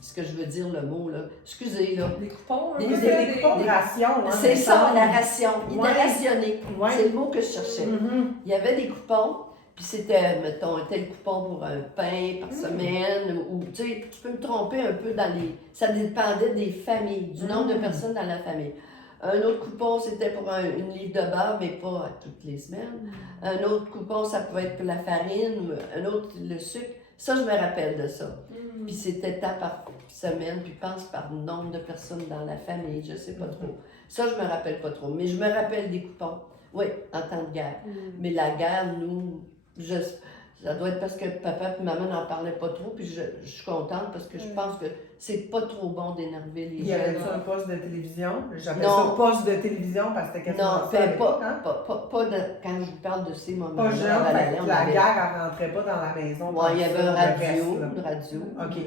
ce que je veux dire, le mot, là. Excusez, là. Des coupons, un Des- peu, Des coupons de ration. Hein, C'est il ça, me la semble. ration. Il Ouais. était rationné. Ouais. C'est le mot que je cherchais. Mhm. Il y avait des coupons, puis c'était, mettons, tel coupon pour un pain par semaine, ou, tu sais, tu peux me tromper un peu dans les... Ça dépendait des familles, du nombre de personnes dans la famille. Un autre coupon, c'était pour une livre de beurre, mais pas à toutes les semaines. Un autre coupon, ça pouvait être pour la farine, ou un autre, le sucre. Ça, je me rappelle de ça. Puis c'était tant par semaine, puis pense par nombre de personnes dans la famille, je sais pas trop. Ça, je me rappelle pas trop, mais je me rappelle des coupons. Oui, en temps de guerre. Mais la guerre, nous, Ça doit être parce que papa et maman n'en parlaient pas trop, puis je suis contente parce que je pense que c'est pas trop bon d'énerver les Il y avait jeunes. un poste de télévision? J'appelle Non. ça poste de télévision parce que c'était quasiment Non, ça à fait l'époque, pas, hein? pas de, quand je vous parle de ces moments-là. Pas jeune, à fait que on la avait- guerre, elle rentrait pas dans la maison. Ouais, il y tant que avait ça, un le radio, reste, là. une radio. OK.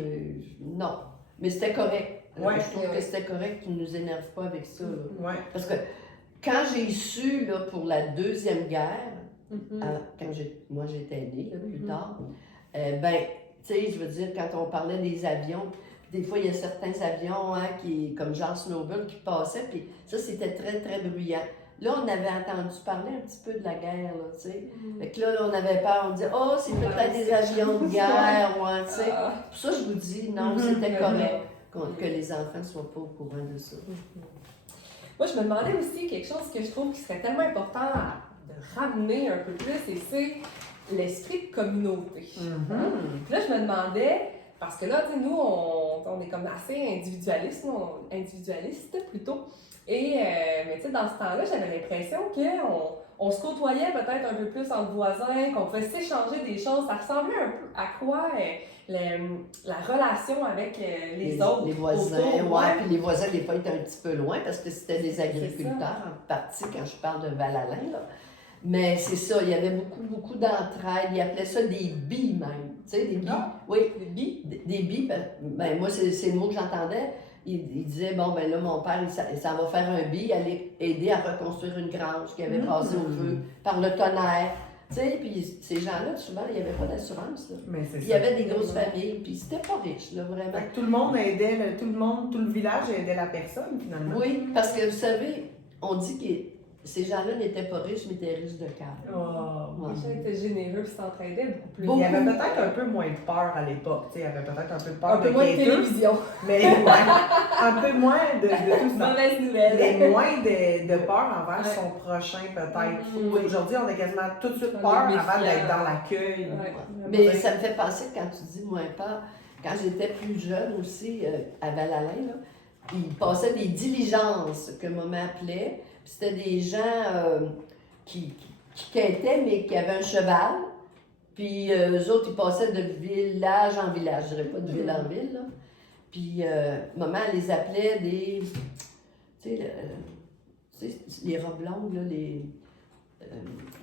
Non, mais c'était correct. Ouais. Je trouve que c'était correct qu'ils ne nous énervent pas avec ça. Là. Ouais. Parce que quand j'ai su là, pour la Deuxième Guerre, Mhm. quand moi j'étais née là, plus Mhm. tard, ben, tu sais, je veux dire, quand on parlait des avions, des fois il y a certains avions comme Charles Snowball qui passaient, puis ça c'était très très bruyant. Là, on avait entendu parler un petit peu de la guerre, là, tu sais. Mhm. Fait que là, on avait peur, on disait, oh, c'est peut-être des avions de guerre, ouais, tu sais. Ah. Pour ça, je vous dis, non, Mhm. c'était Mhm. correct que les enfants ne soient pas au courant de ça. Moi, je me demandais aussi quelque chose que je trouve qui serait tellement important de ramener un peu plus, et c'est l'esprit de communauté. Mhm. Puis là, je me demandais, parce que là, tu sais, nous, on est comme assez individualistes, individualistes plutôt. Et, mais tu sais, dans ce temps-là, j'avais l'impression on se côtoyait peut-être un peu plus entre voisins, qu'on pouvait s'échanger des choses. Ça ressemblait un peu à quoi la relation avec les autres. Les voisins, autour, ouais. Puis les voisins, des fois, étaient un petit peu loin parce que c'était des C'est agriculteurs en partie quand je parle de Val-Alain, là. Mais c'est ça, il y avait beaucoup d'entraide. Ils appelaient ça des billes même. Tu sais, des billes. Ah. Oui, Des billes. des billes. Ben, moi, c'est le mot que j'entendais. Il disait, bon, ben là, mon père, il s'en va faire un bille, aller aider à reconstruire une grange qui avait passé au feu par le tonnerre. Tu sais, puis ces gens-là, souvent, il n'y avait pas d'assurance, là. Mais c'est Il ça. y avait des grosses familles, puis c'était pas riche, là, vraiment. Fait que tout le monde aidait, tout le village aidait la personne, finalement. Oui, parce que vous savez, on dit que ces gens-là n'étaient pas riches, mais étaient riches de cœur. Oh. Ouais. Les gens étaient généreux et s'entraidaient beaucoup plus. Il y avait peut-être un peu moins de peur à l'époque. Tu sais, il y avait peut-être un peu de peur Un peu moins de quêteux, télévision. mais ouais, un peu moins de tout ça. Mauvaise nouvelle. Mais moins de peur envers Ouais. son prochain, peut-être. Mhm. Aujourd'hui, on a quasiment tout de suite On est peur avant méfiant. d'être dans l'accueil. Ouais. Mais ça me fait penser que quand tu dis moins peur, quand j'étais plus jeune aussi, à Val-Alain, là, il passait des diligences que maman appelait. Puis c'était des gens qui quêtaient, mais qui avaient un cheval. Puis eux autres, ils passaient de village en village. Je dirais pas de ville en ville, là. Puis maman les appelait des... Tu sais, les robes longues, là, les...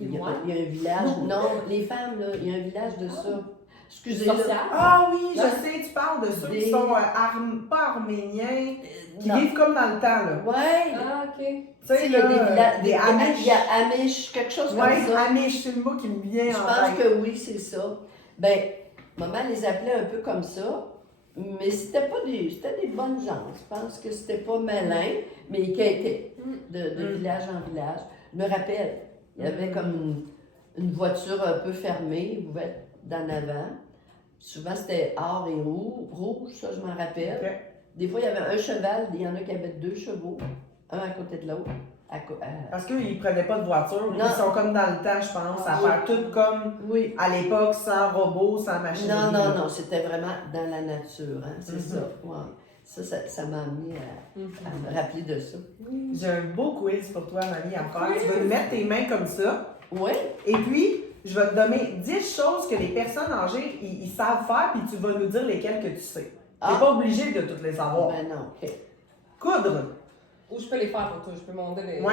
Les il y a moines? un village... Non, les femmes, là, il y a un village de ça. Excusez-moi. Sorcière. Ah oui, je Ouais. sais, tu parles de ceux Des- qui sont pas arméniens, qui Non. vivent comme dans le temps, là. Ouais. Ah, ok. Tu Tu sais, il y a là, des villages... des Amish. Il y a Amish, quelque chose comme Ouais, ça. Amish, c'est le mot qui me vient Je en pense tête. que oui, c'est ça. Ben, maman les appelait un peu comme ça, mais c'était des bonnes gens. Je pense que c'était pas malin, mais ils quêtaient de village en village. Je me rappelle, il y avait comme une voiture un peu fermée, ouverte d'en avant. Souvent, c'était or et rouge, ça, je m'en rappelle. Ok. Des fois, il y avait un cheval, il y en a qui avaient 2 chevaux, un à côté de l'autre. Parce qu'ils prenaient pas de voiture, Non. ils sont comme dans le temps, je pense, à Oui. faire tout comme Oui. à l'époque, sans robot, sans machine. Non, c'était vraiment dans la nature, hein, c'est Mhm. ça. Ouais. Ça m'a amené à me rappeler de ça. J'ai un beau quiz pour toi, Mamie, à faire. Quiz? Tu vas nous mettre tes mains comme ça. Oui, Et puis, je vais te donner 10 choses que les personnes âgées, ils savent faire, puis tu vas nous dire lesquelles que tu sais. Tu Ah. n'es pas obligé de toutes les savoir. ben non, ok. Coudre. Ou je peux les faire pour toi, je peux monter les doigts.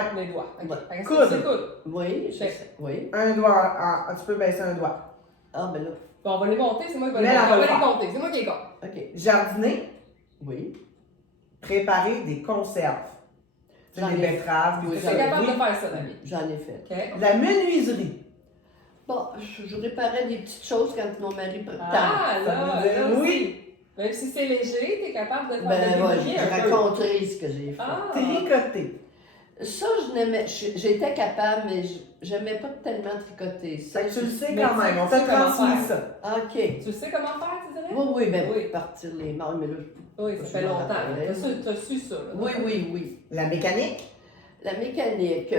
Ok. Ouais. Fait que Coude. c'est cool. Oui, Fait. oui. Un doigt. Tu peux baisser un doigt. Ah, ben là, Bon, on va les monter, c'est moi qui vais les Mais monter. là, On on va va les le compter, c'est moi qui les compte. ok. Jardiner. Oui. Préparer des conserves. Tu sais, J'en des ai- betteraves, oui, des Je suis capable de fruits. faire ça, David. J'en ai fait. Ok. La menuiserie. Bon, je réparais des petites choses quand mon mari Ah, Ça là, veut dire là aussi. oui. Même si c'est léger, t'es capable de faire Ben, de ouais, débrouiller je un peu. raconterai ce que j'ai fait. Ah. Tricoter. Ça, j'étais capable, mais j'aimais pas tellement tricoter. Ça, Fait que tu le sais Mais quand même. On tu sais t'a comment transmis faire. ça. Ah, ok. Tu sais comment faire, tu dirais? Oui, ben, Oui. partir les morts, mais là, Oui, ça Je fait m'en longtemps. rappellerai. T'as su ça, là. oui. La mécanique. La mécanique,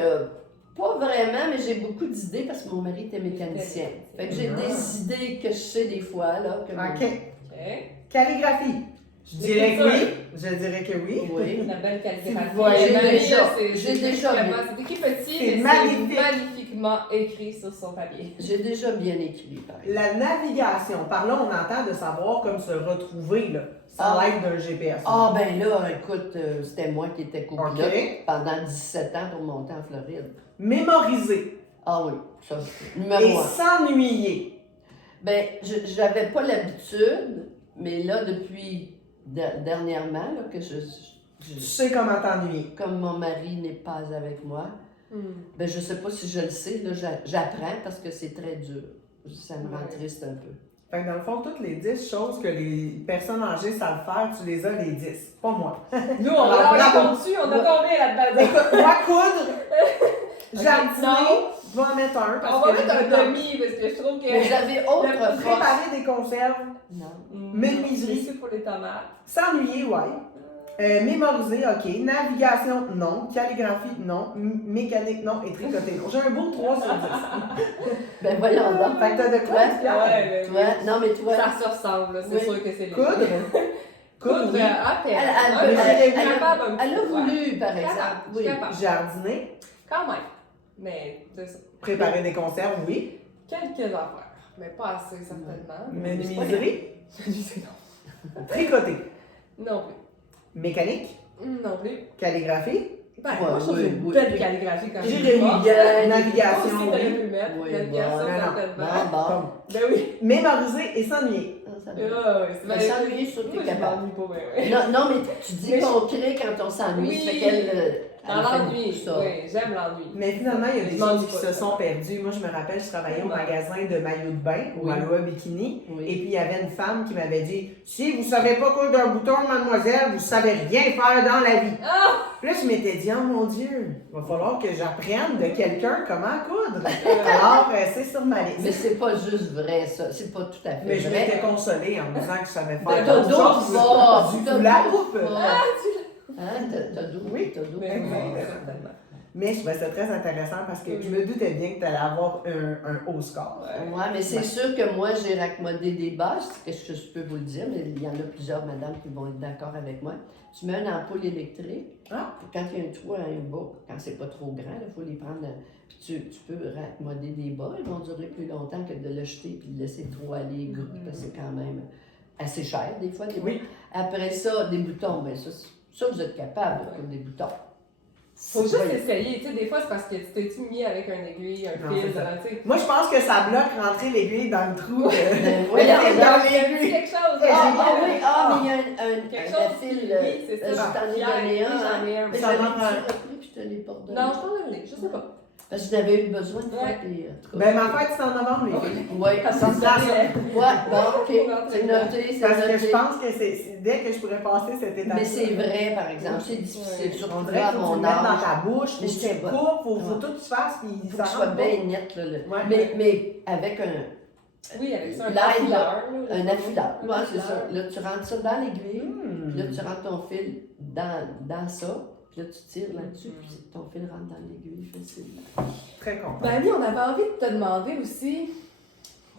pas vraiment, mais j'ai beaucoup d'idées parce que mon mari était mécanicien. Fait que j'ai Ah. des idées que je sais des fois, là. Que OK. Ok. Calligraphie. Je dirais que oui. Je dirais que oui. Oui. La belle calligraphie. Tu vois, j'ai Mamie, déjà- là, c'est j'ai écrit déjà vraiment- vu. c'est écrit petit, C'est mais c'est magnifique. magnifiquement écrit sur son papier. J'ai déjà bien écrit, par exemple. La navigation. Par là, on entend de savoir comme se retrouver, là, sans Ah. l'aide d'un GPS. Ah, ben là, écoute, c'était moi qui étais copilote OK. pendant 17 ans pour monter en Floride. Mémoriser. Ah oui, ça, numéro Et 1. s'ennuyer. Ben, j'avais pas l'habitude, mais là, depuis dernièrement, là, que Tu sais comment t'ennuyer. comme mon mari n'est pas avec moi, ben, je sais pas si je le sais, là, j'apprends parce que c'est très dur. Ça me rend Ouais. triste un peu. Fait que dans le fond, toutes les 10 choses que les personnes âgées savent faire, tu les as les 10. Pas moi. Nous, on Alors, a bravo. compté, on a combien là-dedans? Écoute, moi, coudre, jardiner, non. je vais en mettre un. Parce On que va mettre j'ai un pas- demi, parce que je trouve que... Mais j'avais autre force. Préparer des conserves, Non. Menuiserie. C'est pour les tomates. s'ennuyer, ouais. Mémoriser, ok. Navigation, non. Calligraphie, non. Mécanique, non. Et tricoter, non. J'ai un beau 3 sur 10. Ben, voyons donc. Fait que t'as de quoi, Ouais. Pierre? Ouais, Toi, non, mais toi, Ça se ressemble, là, c'est Oui. sûr que c'est les Coudre. Coudre, oui. à peine. Elle- Ouais, elle- mais elle- je suis elle- capable un petit elle a peu, ouais. voulu, par Capable, exemple. je suis Oui. capable. Jardiner, Quand même. Mais c'est ça. préparer des conserves, oui. Quelques affaires. Mais pas assez, certainement. Menuiserie, Je sais non. tricoter. Non plus. Mécanique, Non plus. calligraphie, Ben, Ouais, moi, je trouve que oui, j'ai une oui. belle calligraphie quand J'ai même. des Moi navigation, aussi, t'aurais oui. pu mettre. Oui, Navigation, bon, non, non. certainement. Bon, bon. Comme Ben oui. mémoriser et s'ennuyer. Ça Ah, va. ouais, c'est Mais bien. s'ennuyer, ça, t'es Moi, je capable. m'ennuie pas, ben ouais. Non, non, mais tu dis Mais qu'on crée quand on s'ennuie. Oui. Ça fait qu'elle. Dans elle fait l'ennui. beaucoup ça. Oui, j'aime l'ennui. Mais finalement, il y a des Je m'ennuie choses qui pas, se ça. sont perdues. Moi, je me rappelle, je travaillais au Ouais. magasin de maillots de bain, au Oui. Aloha Bikini. Oui. Et puis, il y avait une femme qui m'avait dit Si vous savez pas coudre un bouton, mademoiselle, vous savez rien faire dans la vie. Ah! Puis là, je m'étais dit Oh mon Dieu, il va falloir que j'apprenne de quelqu'un comment coudre. Alors, c'est sur ma liste. Mais c'est pas juste vrai, ça. C'est pas tout à fait Mais je vrai. m'étais consolée en me disant que je savais T'as faire d'autres d'autres choses. forces. Du t'as foulard. d'autres forces. Ah, Hein, t'as d'autres. Oui. T'as d'autres Mais oui, forces. certainement. Mais je trouvais ça très intéressant parce que je me doutais bien que tu allais avoir un haut score. Ouais, mais c'est sûr que moi, j'ai raccommodé des bâches, qu'est-ce que je peux vous le dire, mais il y en a plusieurs madames qui vont être d'accord avec moi. Tu mets une ampoule électrique, Ah. puis quand il y a un trou à un bas, quand c'est pas trop grand, il faut les prendre, puis tu peux raccommoder des bas, ils vont durer plus longtemps que de le jeter puis de laisser trop aller, parce que c'est quand même assez cher des fois. Des Oui. bas. Après ça, des boutons, ben ça vous êtes capable de coudre des boutons. Faut juste Oui. essayer, tu sais, des fois c'est parce que tu t'es mis avec un aiguille, un Non, fil, c'est ça. tu sais. Moi, je pense que ça bloque rentrer l'aiguille dans le trou. Ben, Oui, voyons, dans C'est l'aiguille. quelque chose. Ah, oui, mais il y a Quelque un chose fil, qui- là. oui, c'est ça. Je t'en ai Pierre, donné oui, un. j'en ai un. Mais Ça j'avais m'en prend. repris puis je te l'ai pas redonné. Non, je t'en ai donné, je sais pas. Parce que j'avais eu besoin de Ouais. faire des. en tout cas. Ben, ma fête, c'est en novembre, les Ok. filles. Oui, Parce ça que me ça prend fait- ouais, bon, ok. C'est noté, c'est Parce que je noté. pense que c'est dès que je pourrais passer cette étape. Mais c'est vrai, par exemple, c'est difficile, Ouais. On surtout dirait à qu'il faut que tu mon le mettes dans âge. ta bouche, faut Mais que je tu sais te pas. coupes, faut Ouais. tout que tu fasses, puis Faut que ça je sois rentre bien pas. net, là. Ouais. Mais avec Oui, avec ça, un L'aide, affileur. un affileur. Un Ouais, c'est affileur. ça. Là, tu rentres ça dans l'aiguille, Hmm. puis là, tu rentres ton fil dans ça, puis là, tu tires là-dessus, puis ton fil rentre dans l'aiguille facilement. Très content. Ben, Annie, on avait envie de te demander aussi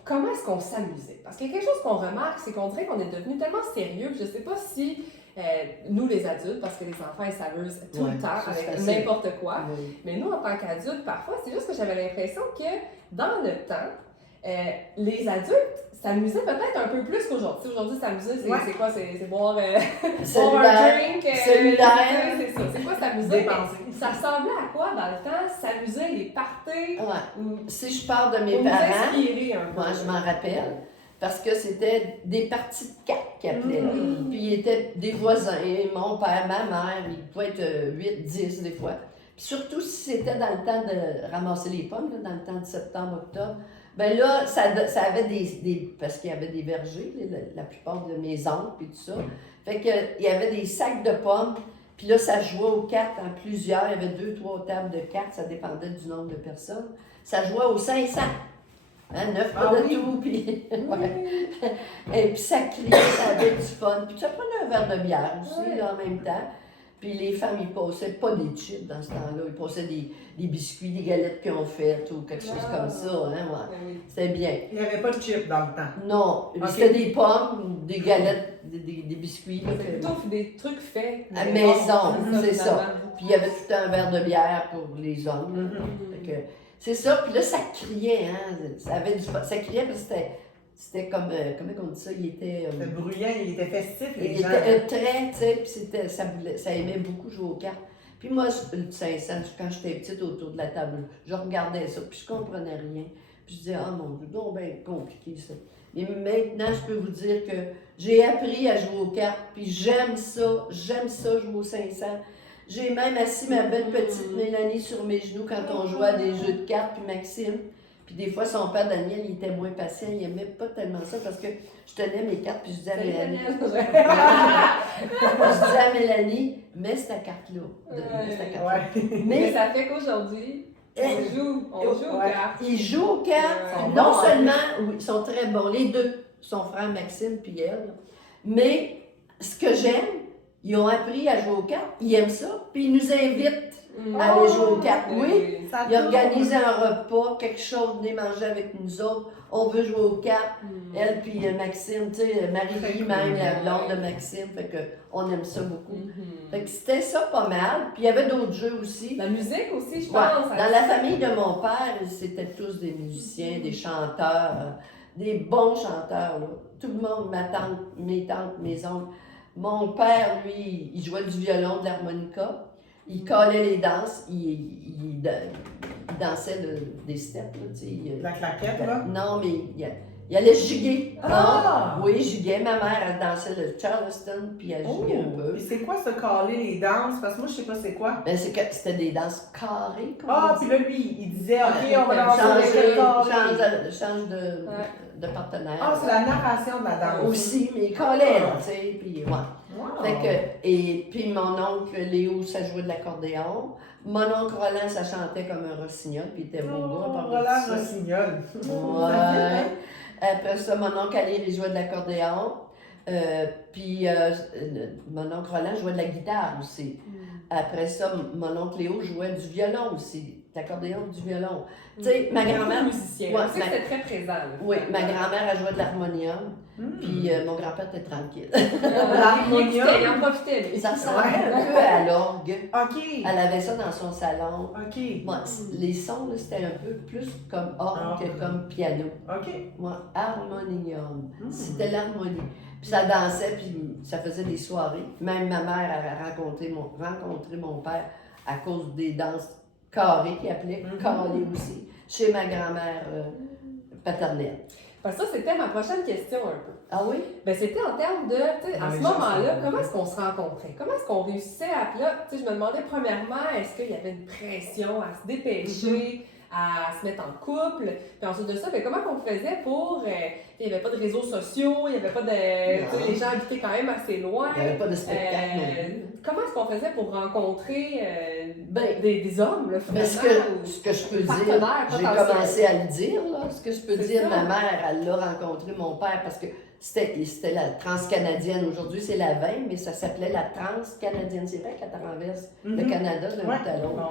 comment est-ce qu'on s'amusait. Parce qu'il y a quelque chose qu'on remarque, c'est qu'on dirait qu'on est devenu tellement sérieux que je sais pas si nous, les adultes, parce que les enfants, ils s'amusent tout Ouais, le temps ça, c'est avec facile. n'importe quoi. Oui. Mais nous, en tant qu'adultes, parfois, c'est juste que j'avais l'impression que dans le temps, les adultes s'amusaient peut-être un peu plus qu'aujourd'hui. Aujourd'hui, s'amuser, c'est Ouais. c'est quoi? C'est boire, boire un Cellulaire. drink. Cellulaire. C'est ça. C'est quoi s'amuser? Dépenser. Mais ça ressemblait à quoi dans le temps? S'amuser, les parties? Ouais. Ou Si je parle de mes pour nous parents, inspirer un peu. moi, je m'en rappelle, parce que c'était des parties de cartes qu'ils appelaient. là. Mhm. Puis ils étaient des voisins, mon père, ma mère, ils pouvaient être 8, 10 des fois. Puis surtout si c'était dans le temps de ramasser les pommes, là, dans le temps de septembre, octobre, ben là, ça avait des parce qu'il y avait des vergers, la plupart de mes oncles et tout ça. Fait que il y avait des sacs de pommes, puis là, ça jouait aux cartes en plusieurs. Il y avait 2, 3 tables de cartes, ça dépendait du nombre de personnes. Ça jouait aux 500. Hein, 9 Ah pas de oui. tout, puis... ouais. Et puis ça criait, ça avait du fun. Puis ça prenait un verre de bière aussi, Ouais. là, en même temps. Puis les femmes, ils passaient pas des chips dans ce temps-là. Ils passaient des biscuits, des galettes qu'ils ont faites ou quelque chose comme ça. Hein, ouais. Ben oui. C'était bien. Il n'y avait pas de chips dans le temps. Non, Ok. c'était des pommes, des galettes, des biscuits. Là, C'est plutôt des trucs faits. À maison, c'est ça. finalement. Puis il y avait tout un verre de bière pour les hommes. là. Fait que c'est ça. Puis là, ça criait. Hein. Ça criait parce que c'était comme, comment on dit ça, il était... C'était bruyant, il était festif, les il gens. était très, tu sais, puis ça aimait beaucoup jouer aux cartes. Puis moi, le Saint-Saëns, quand j'étais petite autour de la table, je regardais ça, puis je comprenais rien. Puis je disais, ah mon Dieu, donc ben compliqué ça. Mais maintenant, je peux vous dire que j'ai appris à jouer aux cartes, puis j'aime ça jouer au Saint-Saëns. J'ai même assis ma belle petite Mélanie sur mes genoux quand on jouait à des jeux de cartes, puis Maxime. Puis des fois, son père Daniel, il était moins patient, il aimait pas tellement ça parce que je tenais mes cartes, puis je disais à Mélanie. Je disais à Mélanie, mets cette carte-là. Mets cette carte-là. Ouais. Mais ça fait qu'aujourd'hui, on joue aux Ouais. cartes. Ils jouent aux cartes. Ouais. Non Bon, seulement, oui, ils sont très bons, les deux, son frère Maxime puis elle, mais ce que j'aime, ils ont appris à jouer aux cartes, ils aiment ça, puis ils nous invitent à aller jouer aux cartes. Oui, Ça ils tourne. organisent un repas, quelque chose, venez manger avec nous autres, on veut jouer aux cartes. Elle puis Maxime, tu sais, Marie-Lie même, la blonde de Maxime, fait que on aime ça beaucoup. Fait que c'était ça pas mal, puis il y avait d'autres jeux aussi. La musique aussi, je Ouais, pense. dans la famille de mon père, c'était tous des musiciens, des chanteurs, des bons chanteurs. Là. Tout le monde, ma tante, mes tantes, mes oncles. Mon père, lui, il jouait du violon, de l'harmonica. Il collait les danses, il dansait des steps. Là, tu sais, La claquette, là. non, mais il allait giguer. Ah! Oui, giguait. Ma mère, elle dansait le Charleston, puis elle giguait un peu. Et c'est quoi ce caler les danses? Parce que moi, je sais pas c'est quoi. Ben, c'était des danses carrées. comme Ah, on dit. puis là, lui, il disait, OK, on va danser changer, le carré. change de partenaire. Ah, c'est la narration de la danse. Aussi, mais il collait, là, tu sais, puis ouais. Wow. Fait que, et puis mon oncle Léo, ça jouait de l'accordéon. Mon oncle Roland, ça chantait comme un rossignol, puis il était beau gars. à part de Roland ça. Rossignol. Ouais. Après ça, mon oncle Alir, il jouait de l'accordéon. Puis mon oncle Roland jouait de la guitare aussi. Après ça, mon oncle Léo jouait du violon aussi. L'accordéon, du violon. Tu sais, ma grand-mère. musicien. Ouais, On sait que c'était très présent. Là, Oui, ma finalement. grand-mère, elle jouait de l'harmonium. Puis mon grand-père était tranquille. Il écoutait, il en profitait, lui. Ça ressemblait un peu à l'orgue. OK. Elle avait ça dans son salon. OK. Moi, les sons, là, c'était un peu plus comme orgue que comme piano. OK. Moi, harmonium. C'était l'harmonie. Puis ça dansait, puis ça faisait des soirées. Même ma mère a rencontré mon père à cause des danses carrées qu'il appelait carrées aussi, chez ma grand-mère paternelle. Parce que ça, c'était ma prochaine question un peu. Ah oui? Ben, c'était en termes de, tu sais, Ah, à ce les gens moment-là, sont- comment est-ce qu'on se rencontrait? Comment est-ce qu'on réussissait à... Puis là, tu sais, je me demandais premièrement, est-ce qu'il y avait une pression à se dépêcher, à se mettre en couple? Puis ensuite de ça, ben, comment qu'on faisait pour... il n'y avait pas de réseaux sociaux, il n'y avait pas de... Tu sais, les gens habitaient quand même assez loin. Il n'y avait pas de spectacle non plus. Comment est-ce qu'on faisait pour rencontrer Ben, des hommes, là, Mais finalement? ce que je peux dire, Partenaire, j'ai potentiel. commencé à le dire, là. Ce que je peux C'est dire, ça. ma mère, elle l'a rencontré, mon père, parce que c'était la transcanadienne. Aujourd'hui, c'est la 20, mais ça s'appelait la transcanadienne. C'est vrai qu'elle traverse le Canada d'un Ouais. bout à l'autre. Non.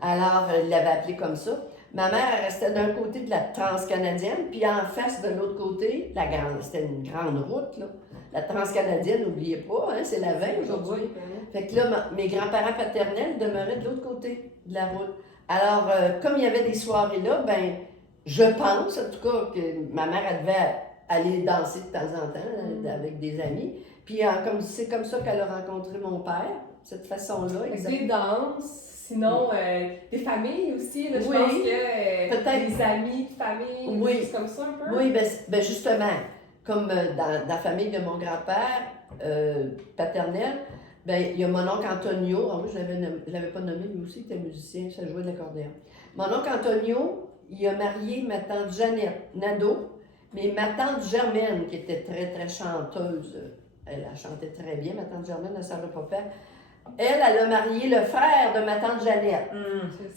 Alors, elle l'avait appelé comme ça. Ma mère, elle restait d'un côté de la transcanadienne, puis en face, de l'autre côté, c'était une grande route, là. La transcanadienne, n'oubliez pas, hein, c'est la 20 aujourd'hui. Fait que là, mes grands-parents paternels demeuraient de l'autre côté de la route. Alors, comme il y avait des soirées là, ben, je pense, en tout cas, que ma mère, elle devait aller danser de temps en temps avec des amis. Puis, c'est comme ça qu'elle a rencontré mon père, cette façon-là. Fait que exactement. des danses, sinon des familles aussi, là, je Oui, pense que peut-être. des amis de famille, Oui. des choses comme ça un peu. Oui, ben justement, comme dans la famille de mon grand-père paternel, ben il y a mon oncle Antonio, moi je ne l'avais pas nommé, lui aussi il était musicien, ça jouait de l'accordéon. Mon oncle Antonio, il a marié ma tante Jeannette Nadeau, mais ma tante Germaine, qui était très, très chanteuse, elle chantait très bien, ma tante Germaine, elle ne savait pas faire. Elle a marié le frère de ma tante Jeannette.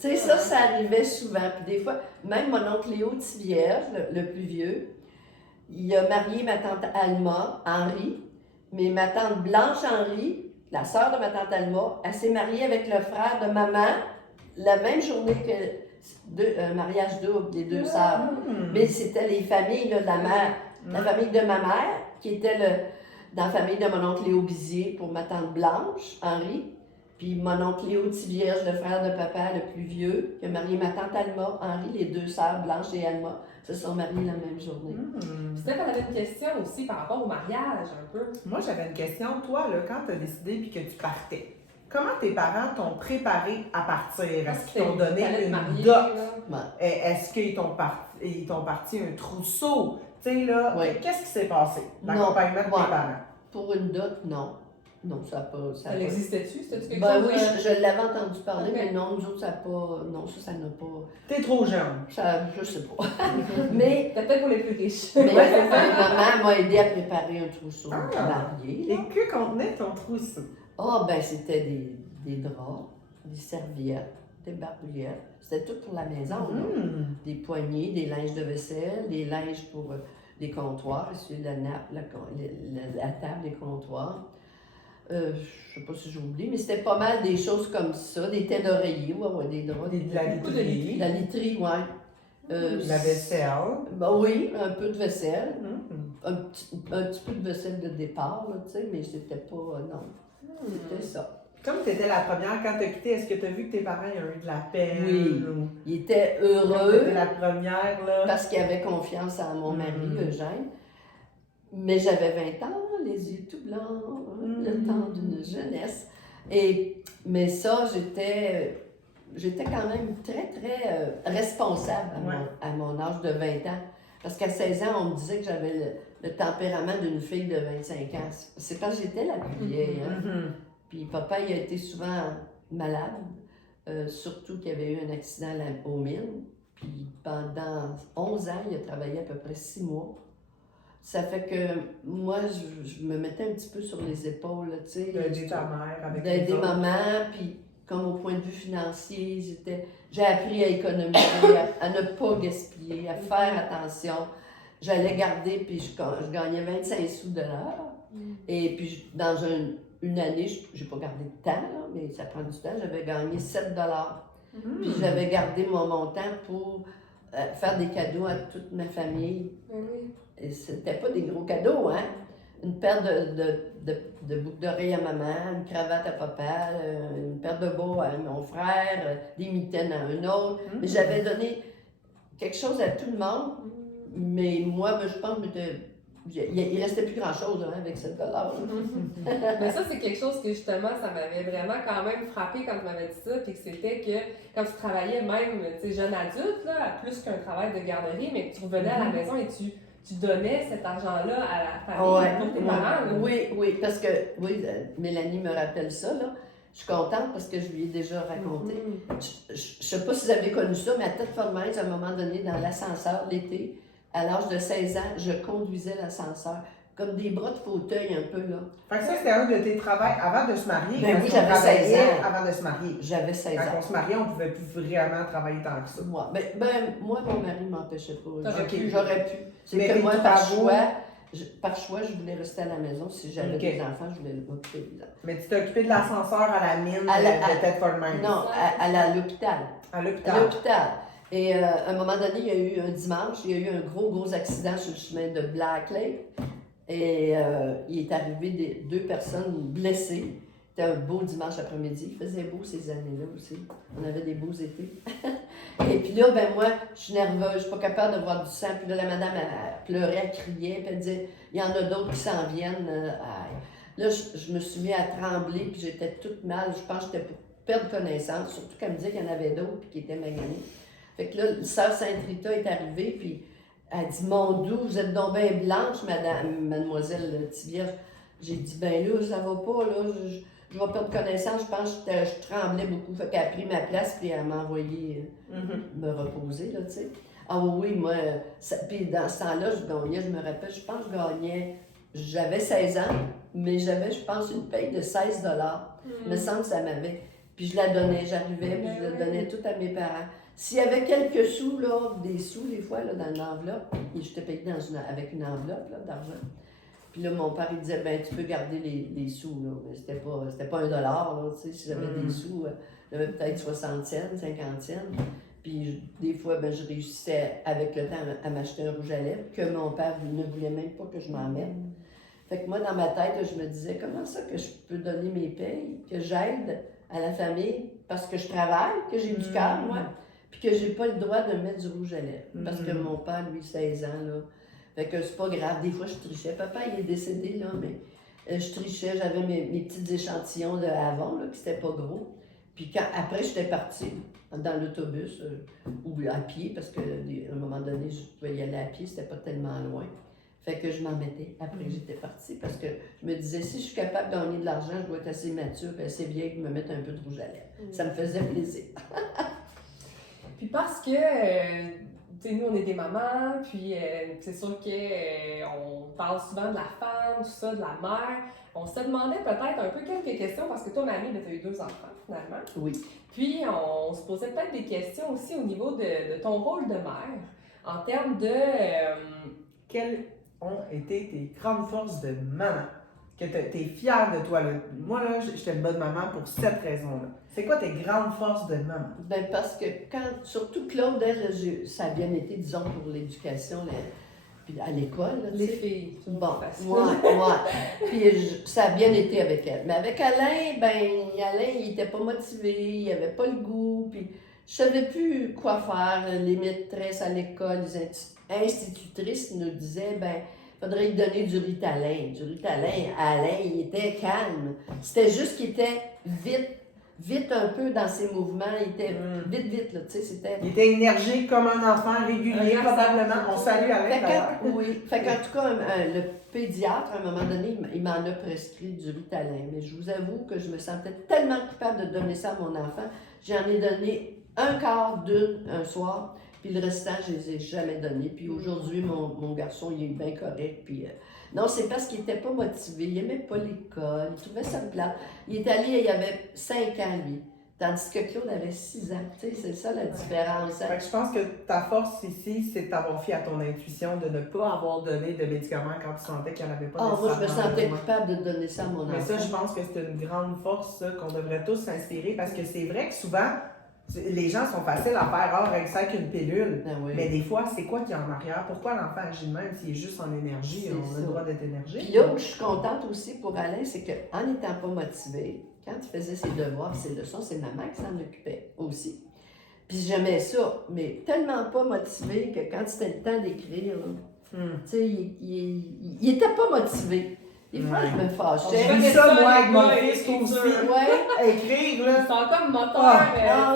Tu sais, ça arrivait souvent. Puis des fois, même mon oncle Léo Tivierge, le plus vieux, il a marié ma tante Alma, Henri, mais ma tante Blanche Henri, la sœur de ma tante Alma, elle s'est mariée avec le frère de maman la même journée que un mariage double des deux sœurs. Mais c'était les familles là, de la mère, la famille de ma mère, qui était dans la famille de mon oncle Léo Bizier pour ma tante Blanche, Henri. Puis mon oncle Léo Tivierge, le frère de papa, le plus vieux, qui a marié ma tante Alma, Henri, les deux sœurs, Blanche et Alma, se sont mariées la même journée. Steph, on avait une question aussi par rapport au mariage, un peu. Moi, j'avais une question. Toi, là, quand tu as décidé puis que tu partais, comment tes parents t'ont préparé à partir? Est-ce qu'ils t'ont donné une dot? Est-ce qu'ils t'ont parti un trousseau? Tu sais, là, Oui. qu'est-ce qui s'est passé? L'accompagnement de tes parents? Pour une dot, non. Non, ça n'a pas. Ça existait-tu? C'était-tu quelque Ben chose? oui, je l'avais entendu parler, Ok. mais non, nous autres, ça n'a pas. Non, ça n'a pas. T'es trop jeune. Ça, je sais pas. mais C'était peut-être pour les plus riches. mais maman m'a aidé à préparer un trousseau marié. Et que contenait ton trousseau? Ah, ben c'était des draps, des serviettes, des barbouillettes. C'était tout pour la maison, là. Des poignées, des linges de vaisselle, des linges pour les comptoirs, essuyer la nappe, la table, les comptoirs. Je sais pas si j'ai oublié, mais c'était pas mal des choses comme ça, des têtes d'oreiller, ouais, des draps, De la Beaucoup de literie. la literie, ouais. La vaisselle. Ben oui, un peu de vaisselle, Hum. un petit peu de vaisselle de départ, là, tu sais, mais c'était pas, non, c'était ça. Comme tu étais la première, quand tu as quitté, est-ce que tu as vu que tes parents ont eu de la peine? Oui. Ou... Il était Comme tu heureux étais la première, là. parce qu'il avait confiance en mon mari, Eugène, mais j'avais 20 ans, les yeux tout blancs, le temps d'une jeunesse. Mais ça, j'étais quand même très, très responsable à mon âge de 20 ans. Parce qu'à 16 ans, on me disait que j'avais le tempérament d'une fille de 25 ans. C'est parce que j'étais la plus vieille. Hein? Puis papa, il a été souvent malade, surtout qu'il y avait eu un accident aux mines. Puis pendant 11 ans, il a travaillé à peu près 6 mois. Ça fait que moi, je me mettais un petit peu sur les épaules, tu sais. D'aider ta mère avec les D'aider autres. maman, puis comme au point de vue financier, j'ai appris à économiser, à ne pas gaspiller, à faire attention. J'allais garder, puis je gagnais 25 sous de l'heure. Et puis dans une année, je n'ai pas gardé de temps, là, mais ça prend du temps, j'avais gagné 7 Puis j'avais gardé mon montant pour faire des cadeaux à toute ma famille. Oui. Et c'était pas des gros cadeaux, hein? Une paire de boucles d'oreilles à maman, une cravate à papa, une paire de bas à mon frère, des mitaines à un autre. Mais j'avais donné quelque chose à tout le monde. Mais moi, je pense que il restait plus grand-chose hein, avec $7. Mais ça, c'est quelque chose que justement, ça m'avait vraiment quand même frappé quand tu m'avais dit ça, puis que c'était que quand tu travaillais même, tu sais, jeune adulte, là, plus qu'un travail de garderie, mais que tu revenais à la maison et tu donnais cet argent-là à la famille pour tes parents. Là. Oui, parce que, Mélanie me rappelle ça, là. Je suis contente parce que je lui ai déjà raconté. Je ne sais pas si vous avez connu ça, mais à Tête-Formaise, à un moment donné, dans l'ascenseur, l'été, à l'âge de 16 ans, je conduisais l'ascenseur. Comme des bras de fauteuil un peu, là. Fait que ça, c'était un de tes travails avant de se marier. Ben parce oui, qu'on j'avais 16 travaillait ans. avant de se marier. J'avais 16 ans. Quand on se mariait, on pouvait plus vraiment travailler tant que ça. Moi, mon mari ne m'empêchait pas. T'aurais J'aurais pu. C'est Mais que tes moi, travaux- par choix, je voulais rester à la maison. Si j'avais des enfants, je voulais m'occuper des enfants. Mais tu t'es occupé de l'ascenseur à la mine de Tête-Fort-Maine. Non, à l'hôpital. À l'hôpital. À l'hôpital. Et à un moment donné, il y a eu un dimanche, il y a eu un gros accident sur le chemin de Black Lake. Et il est arrivé deux personnes blessées. C'était un beau dimanche après-midi. Il faisait beau ces années-là aussi. On avait des beaux étés. Et puis là, moi, je suis nerveuse, je suis pas capable de voir du sang. Puis là, la madame, elle pleurait, elle criait, puis elle disait, il y en a d'autres qui s'en viennent. Là, je me suis mis à trembler, puis j'étais toute mal. Je pense que j'étais pour perdre connaissance, surtout qu'elle me disait qu'il y en avait d'autres, puis qui étaient maganés. Fait que là, sœur Sainte-Rita est arrivée, puis elle dit, mon Dieu, vous êtes donc bien blanche, mademoiselle Tivierge. J'ai dit, ben là, ça va pas, là, je vais perdre connaissance, je pense que je tremblais beaucoup. Fait qu'elle a pris ma place, puis elle m'a envoyé me reposer, là, tu sais. Ah oui, moi, puis dans ce temps-là, je gagnais, je me rappelle, je pense que je gagnais, j'avais 16 ans, mais j'avais, je pense, une paye de 16 Il me semble que ça m'avait. Puis je la donnais, j'arrivais, puis je la donnais tout à mes parents. S'il y avait quelques sous, là, des sous, des fois, là, dans une enveloppe, et je te payais avec une enveloppe là, d'argent. Puis là, mon père, il disait, ben tu peux garder les sous, là. Mais c'était pas $1, là, tu sais, si j'avais des sous, j'avais peut-être 60 cents, 50 cents. Puis des fois, ben, je réussissais avec le temps à m'acheter un rouge à lèvres que mon père ne voulait même pas que je m'en mette. Fait que moi, dans ma tête, je me disais, comment ça que je peux donner mes payes, que j'aide à la famille parce que je travaille, que j'ai du cœur, moi, puis que j'ai pas le droit de mettre du rouge à lèvres. Parce que mon père, lui, 16 ans, là. Fait que c'est pas grave. Des fois, je trichais. Papa, il est décédé, là, mais je trichais. J'avais mes petits échantillons de Avon, là, qui c'était pas gros. Puis après, j'étais partie dans l'autobus ou à pied, parce qu'à un moment donné, je pouvais y aller à pied, c'était pas tellement loin. Fait que je m'en mettais après que j'étais partie, parce que je me disais, si je suis capable de gagner de l'argent, je dois être assez mature et assez vieille pour me mettre un peu de rouge à lèvres. Ça me faisait plaisir. Puis parce que, tu sais, nous, on est des mamans, puis c'est sûr qu'on parle souvent de la femme, tout ça, de la mère. On se demandait peut-être un peu quelques questions, parce que toi, Mamie, tu as eu 2 enfants, finalement. Oui. Puis, on se posait peut-être des questions aussi au niveau de ton rôle de mère, en termes de... Quelles ont été tes grandes forces de maman? Que tu es fière de toi, là. Moi, là, j'étais une bonne maman pour cette raison-là. C'est quoi tes grandes forces de maman? Ben parce que surtout Claude, elle, ça a bien été, disons, pour l'éducation, puis à l'école. Là, les filles. Bon, moi. Puis ça a bien été avec elle. Mais avec Alain, Alain, il était pas motivé, il avait pas le goût, puis je savais plus quoi faire. Les maîtresses à l'école, les institutrices nous disaient, faudrait lui donner du Ritalin. Du Ritalin, Alain, il était calme. C'était juste qu'il était vite un peu dans ses mouvements. Il était vite, là, tu sais, c'était... Il était énergique comme un enfant régulier, probablement. On salue Alain, d'ailleurs. Oui. Fait qu'en tout cas, le pédiatre, à un moment donné, il m'en a prescrit du Ritalin. Mais je vous avoue que je me sentais tellement coupable de donner ça à mon enfant. J'en ai donné un quart d'une un soir. Puis le restant, je ne les ai jamais donnés. Puis aujourd'hui, mon garçon, il est bien correct. Puis non, c'est parce qu'il n'était pas motivé. Il n'aimait pas l'école. Il trouvait ça plate. Il est allé, il avait 5 ans, lui. Tandis que Claude avait 6 ans. Tu sais, c'est ça la différence. Hein? Fait que je pense que ta force ici, c'est de t'avoir fié à ton intuition, de ne pas avoir donné de médicaments quand tu sentais qu'il n'y en avait pas moi, je me sentais besoin. coupable de donner ça à mon enfant. Mais ça, je pense que c'est une grande force, ça, qu'on devrait tous s'inspirer, parce que c'est vrai que souvent, les gens sont faciles à faire, règle ça qu'une pilule. Oui. Mais des fois, c'est quoi qu'il y a en arrière? Pourquoi l'enfant agit de même s'il est juste en énergie? On a le droit d'être énergique. Puis là où je suis contente aussi pour Alain, c'est qu'en n'étant pas motivé, quand il faisait ses devoirs, ses leçons, c'est maman qui s'en occupait aussi. Puis j'aimais ça, mais tellement pas motivé que quand c'était le temps d'écrire, tu sais, il était pas motivé. Des fois, je me fâchais. J'ai vu ça, moi, avec mon fils aussi. Ouais. Écrire, là. Ils sont comme moteur.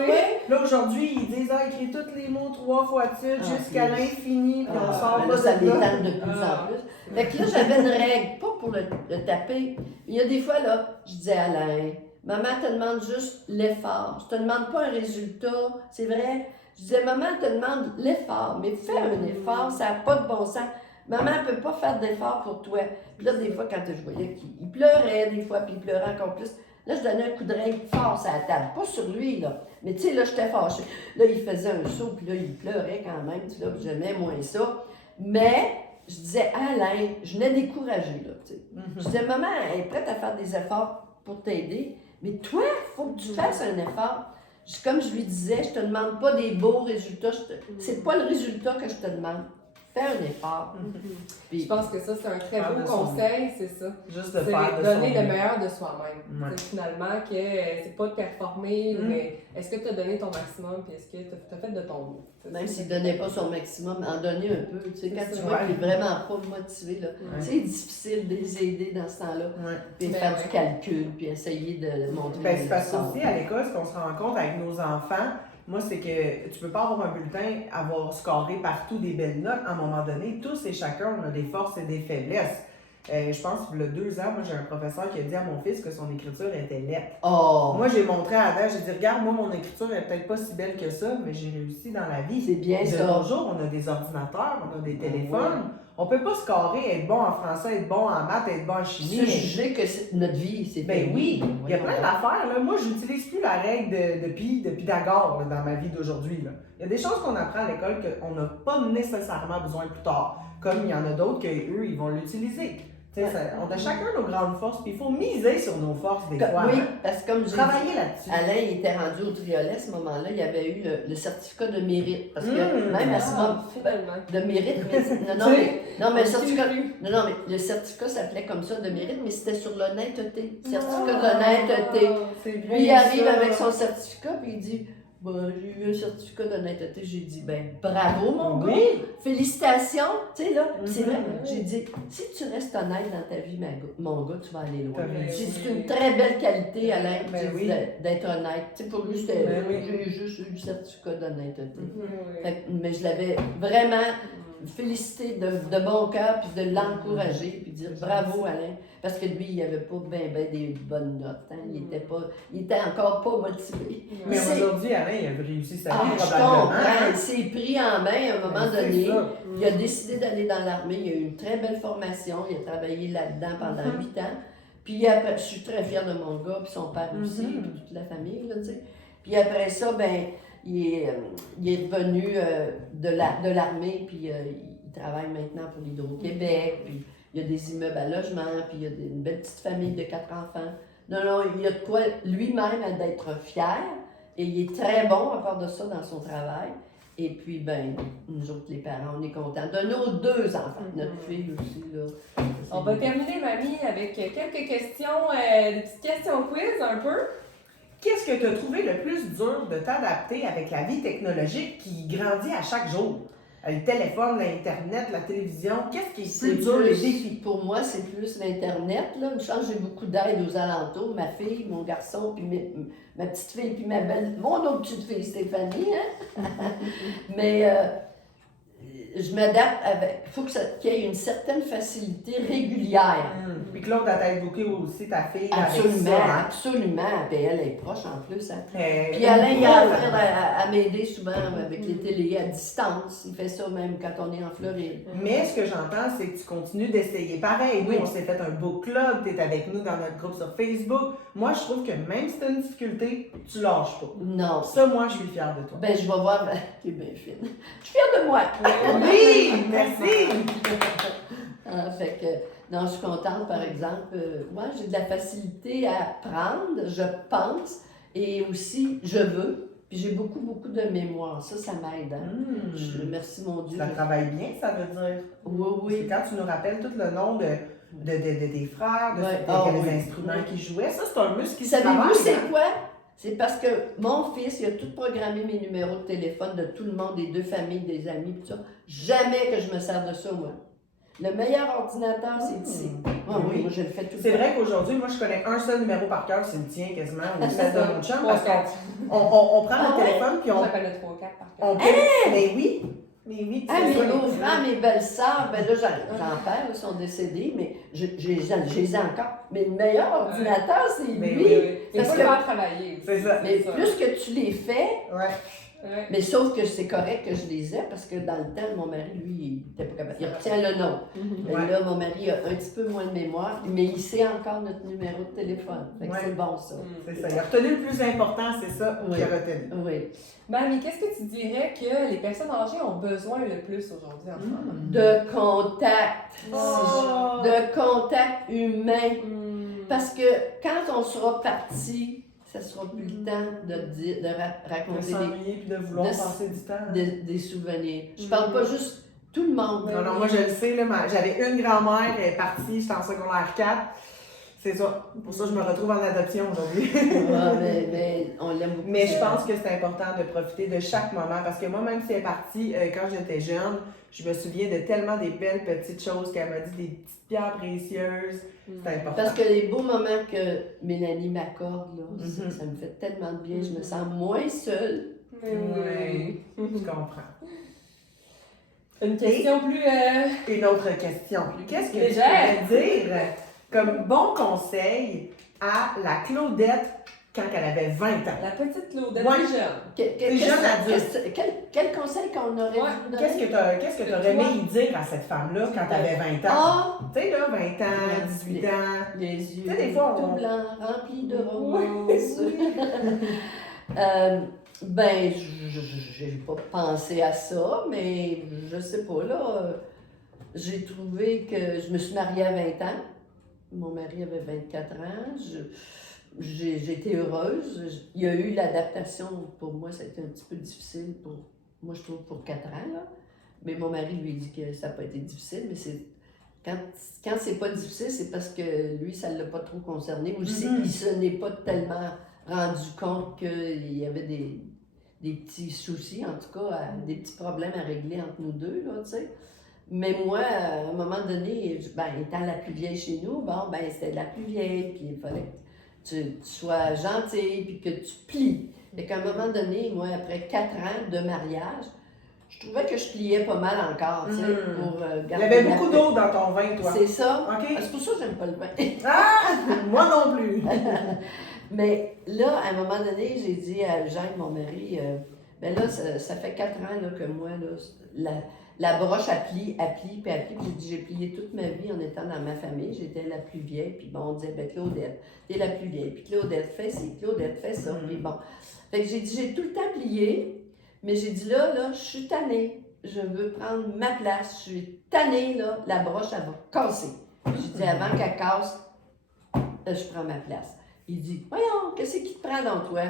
Ouais. Là, aujourd'hui, ils disent, écris tous les mots 3 fois de suite jusqu'à l'infini, puis on sort là, pas ça de là. détend de plus en plus. Fait que là, j'avais une règle, pas pour le taper. Il y a des fois, là, je disais à Alain, maman te demande juste l'effort. Je te demande pas un résultat, c'est vrai. Je disais, maman te demande l'effort, mais fais un effort, ça n'a pas de bon sens. Maman ne peut pas faire d'effort pour toi. Puis là, des fois, quand je voyais qu'il pleurait, des fois, puis il pleurait encore plus, là, je donnais un coup de règle fort à la table. Pas sur lui, là. Mais tu sais, là, j'étais fâchée. Là, il faisait un saut, puis là, il pleurait quand même. Tu sais, là, j'aimais moins ça. Mais je disais, Alain, je venais décourager, là, tu sais. Je disais, maman, elle est prête à faire des efforts pour t'aider, mais toi, il faut que tu fasses un effort. Comme je lui disais, je te demande pas des beaux résultats. C'est pas le résultat que je te demande. Fais un effort. Puis, je pense que ça, c'est un très beau conseil, c'est ça. Juste de c'est faire de donner son le mieux. meilleur de soi-même. C'est finalement que c'est pas de performer, mais est-ce que tu as donné ton maximum, puis est-ce que tu as fait de ton mieux? Même s'il ne donnait pas son maximum, en donner un peu. Tu sais, quand tu vois qu'il est vraiment pas motivé, là, c'est difficile de les aider dans ce temps-là. Puis faire du calcul, puis essayer de montrer. C'est parce qu'aussi, à l'école, ce qu'on se rend compte avec nos enfants, moi, c'est que tu peux pas avoir un bulletin, avoir scoré partout des belles notes. À un moment donné, tous et chacun, on a des forces et des faiblesses. Je pense qu'il y a 2 ans, moi, j'ai un professeur qui a dit à mon fils que son écriture était lettre. Moi, j'ai montré à Adam, j'ai dit, regarde, moi, mon écriture est peut-être pas si belle que ça, mais j'ai réussi dans la vie. C'est bien de ça. nos jours, on a des ordinateurs, on a des téléphones. On peut pas scorer, être bon en français, être bon en maths, être bon en chimie. Se juger que notre vie, c'est Ben oui, il y a plein d'affaires. Là. Moi, j'utilise plus la règle de Pythagore là, dans ma vie d'aujourd'hui. Là. Il y a des choses qu'on apprend à l'école qu'on n'a pas nécessairement besoin plus tard. Comme il y en a d'autres qu'eux, ils vont l'utiliser. Tu sais, on a chacun nos grandes forces, puis il faut miser sur nos forces des fois. Oui, hein. parce que comme j'ai dit, Travailler là-dessus. Alain il était rendu au triolet à ce moment-là, il avait eu le certificat de mérite. Parce que même à ce moment Finalement. de mérite, mais, non, mais le certificat, non, mais le certificat s'appelait comme ça, de mérite, mais c'était sur l'honnêteté. Certificat d'honnêteté. C'est Lui, il arrive avec son certificat, puis il dit j'ai eu un certificat d'honnêteté. J'ai dit bravo, mon gars. Oui. Félicitations. Tu sais, là, c'est vrai. Mhm. J'ai dit si tu restes honnête dans ta vie, mon gars, tu vas aller loin. T'as raison. J'ai dit c'est une très belle qualité, Alain, Ben j'ai dit, oui. d'être honnête. Tu sais, pour lui, c'était Ben oui. j'ai juste eu le certificat d'honnêteté. Oui. Fait que- mais je l'avais vraiment félicité de bon cœur, puis de l'encourager, puis dire bravo Alain. Parce que lui, il n'avait pas des bonnes notes. Hein. Il était encore pas motivé. Mais C'est- aujourd'hui, Alain, il a réussi sa Ah, vie, je probablement. comprends. Il s'est pris en main à un moment Ben, c'est donné. ça. Il a décidé d'aller dans l'armée. Il a eu une très belle formation. Il a travaillé là-dedans pendant 8 ans. Puis après, je suis très fière de mon gars, puis son père aussi, puis toute la famille, là, tu sais. Puis après ça, il est revenu de l'armée, puis il travaille maintenant pour l'Hydro-Québec, puis il y a des immeubles à logement, puis il y a une belle petite famille de 4 enfants. Non, il y a de quoi lui-même d'être fier, et il est très bon à part de ça dans son travail. Et puis, nous autres, les parents, on est contents de nos 2 enfants. Notre fille aussi, là. On va terminer, mamie, avec quelques questions, des petites questions quiz un peu. Qu'est-ce que tu as trouvé le plus dur de t'adapter avec la vie technologique qui grandit à chaque jour? Le téléphone, l'Internet, la télévision, qu'est-ce qui est plus dur, les défis? Pour moi, c'est plus l'Internet. Là. Une chance, j'ai beaucoup d'aide aux alentours. Ma fille, mon garçon, puis ma petite fille, puis mon autre petite fille, Stéphanie. Hein? Mais je m'adapte avec. Il faut qu'il y ait une certaine facilité régulière. Puis Claude a évoqué aussi ta fille Absolument, avec ça. absolument. Puis elle est proche en plus. Hein? Hein? Puis Alain, il a affaire à m'aider souvent avec les télés à distance. Il fait ça même quand on est en Floride. Mais ce que j'entends, c'est que tu continues d'essayer. Pareil, nous, Oui. on s'est fait un book club, tu es avec nous dans notre groupe sur Facebook. Moi, je trouve que même si tu as une difficulté, tu lâches pas. Non. Ça, moi, je suis fière de toi. Je vais voir. T'es bien fine. Je suis fière de moi. Oui, merci! Fait que, non, je suis contente, par exemple. Moi, j'ai de la facilité à apprendre, je pense, et aussi, je veux. Puis j'ai beaucoup, beaucoup de mémoire. Ça m'aide. Hein? Merci, mon Dieu. Ça travaille bien, ça veut dire. Oui. C'est quand tu nous rappelles tout le nom de tes frères, de Ouais. les Oui. instruments qu'ils jouaient, ça, c'est un muscle qui se Savez-vous travaille. c'est hein? quoi? C'est parce que mon fils, il a tout programmé mes numéros de téléphone de tout le monde, des 2 familles, des amis, tout ça. Jamais que je me sers de ça, moi. Le meilleur ordinateur, c'est ici. Oui, moi, je le fais tout le temps. C'est vrai qu'aujourd'hui, moi, je connais un seul numéro par cœur, c'est le tien quasiment, ou celle de mon chum, parce 3-4. qu'on prend Ah le téléphone, puis on... J'en connais 3-4 par cœur. on Mais oui, Ah, c'est mes ça. beaux-frères, mes belles-sœurs, là, j'en perds, ils sont décédés, mais je les ai encore. Mais le meilleur ordinateur, c'est Mais lui. oui. Mais Parce faut que- le faire travailler. C'est ça. Mais plus que tu les fais, Ouais. Ouais. mais sauf que c'est correct que je les ai, parce que dans le temps, mon mari, lui, il n'était pas capable. Il retient le nom. Mais Ouais. là, mon mari a un petit peu moins de mémoire, mais il sait encore notre numéro de téléphone. Fait que Ouais. c'est bon, ça. C'est ça. Il a retenu le plus important, c'est ça Oui. qu'il a retenu. Oui. Mamie, qu'est-ce que tu dirais que les personnes âgées ont besoin le plus aujourd'hui en ce moment? De contact. Oh. De contact humain. Hmm. Parce que quand on sera parti, ça sera plus le temps de De raconter s'ennuyer puis de vouloir de- passer du temps. des souvenirs. Je parle pas juste tout le monde. Non, moi je le sais, là, j'avais une grand-mère, elle est partie, j'étais en secondaire 4. C'est ça. Pour ça, je me retrouve en adoption aujourd'hui. Ouais, mais on l'aime beaucoup. Mais je pense que c'est important de profiter de chaque moment parce que moi, même si elle est partie quand j'étais jeune, je me souviens de tellement des belles petites choses qu'elle m'a dit, des petites pierres précieuses. C'est important. Parce que les beaux moments que Mélanie m'accorde, là, Mhm. ça me fait tellement de bien. Je me sens moins seule. Mais oui. Je comprends. Une question plus. Une autre question. Qu'est-ce que Légère. tu pourrais dire comme bon conseil à la Claudette quand elle avait 20 ans? La petite Claudette, Ouais. plus jeune. Qu'est-ce- jeune quel conseil qu'on aurait Ouais. dû donner? Qu'est-ce que tu aurais aimé y dire à cette femme-là quand elle avait 20 ans? Ah! Tu sais, là, 20 ans, 18 ans. Les yeux Tu sais, des fois, tout on- blancs, remplis de Oui. romance. J'ai pas pensé à ça, mais je sais pas, là. j'ai trouvé que je me suis mariée à 20 ans. Mon mari avait 24 ans. J'ai été heureuse. Il y a eu l'adaptation, pour moi, ça a été un petit peu difficile, moi je trouve, pour 4 ans. Là. Mais mon mari lui dit que ça n'a pas été difficile, mais quand c'est pas difficile, c'est parce que lui, ça ne l'a pas trop concerné. Ou il se n'est pas tellement rendu compte qu'il y avait des petits soucis, en tout cas, des petits problèmes à régler entre nous deux, là, tu sais. Mais moi, à un moment donné, étant la plus vieille chez nous, c'était la plus vieille, puis il fallait que tu sois gentille, puis que tu plies. Et qu'à un moment donné, moi, après 4 ans de mariage, je trouvais que je pliais pas mal encore, tu sais, pour garder. Il y avait beaucoup d'eau dans ton vin, toi. C'est ça. OK. C'est pour ça que j'aime pas le vin. Ah! Moi non plus. Mais là, à un moment donné, j'ai dit à Jacques, mon mari, là, ça fait 4 ans là, que moi, là, la broche, elle plie. Puis j'ai dit, j'ai plié toute ma vie en étant dans ma famille. J'étais la plus vieille. Puis bon, on disait, Claudette, t'es la plus vieille. Puis Claudette fait ci, Claudette fait ça. Puis bon. Fait que j'ai dit, j'ai tout le temps plié. Mais j'ai dit, là, je suis tannée. Je veux prendre ma place. Je suis tannée, là. La broche, elle va casser. J'ai dit, avant qu'elle casse, je prends ma place. Il dit, voyons, qu'est-ce qui te prend dans toi?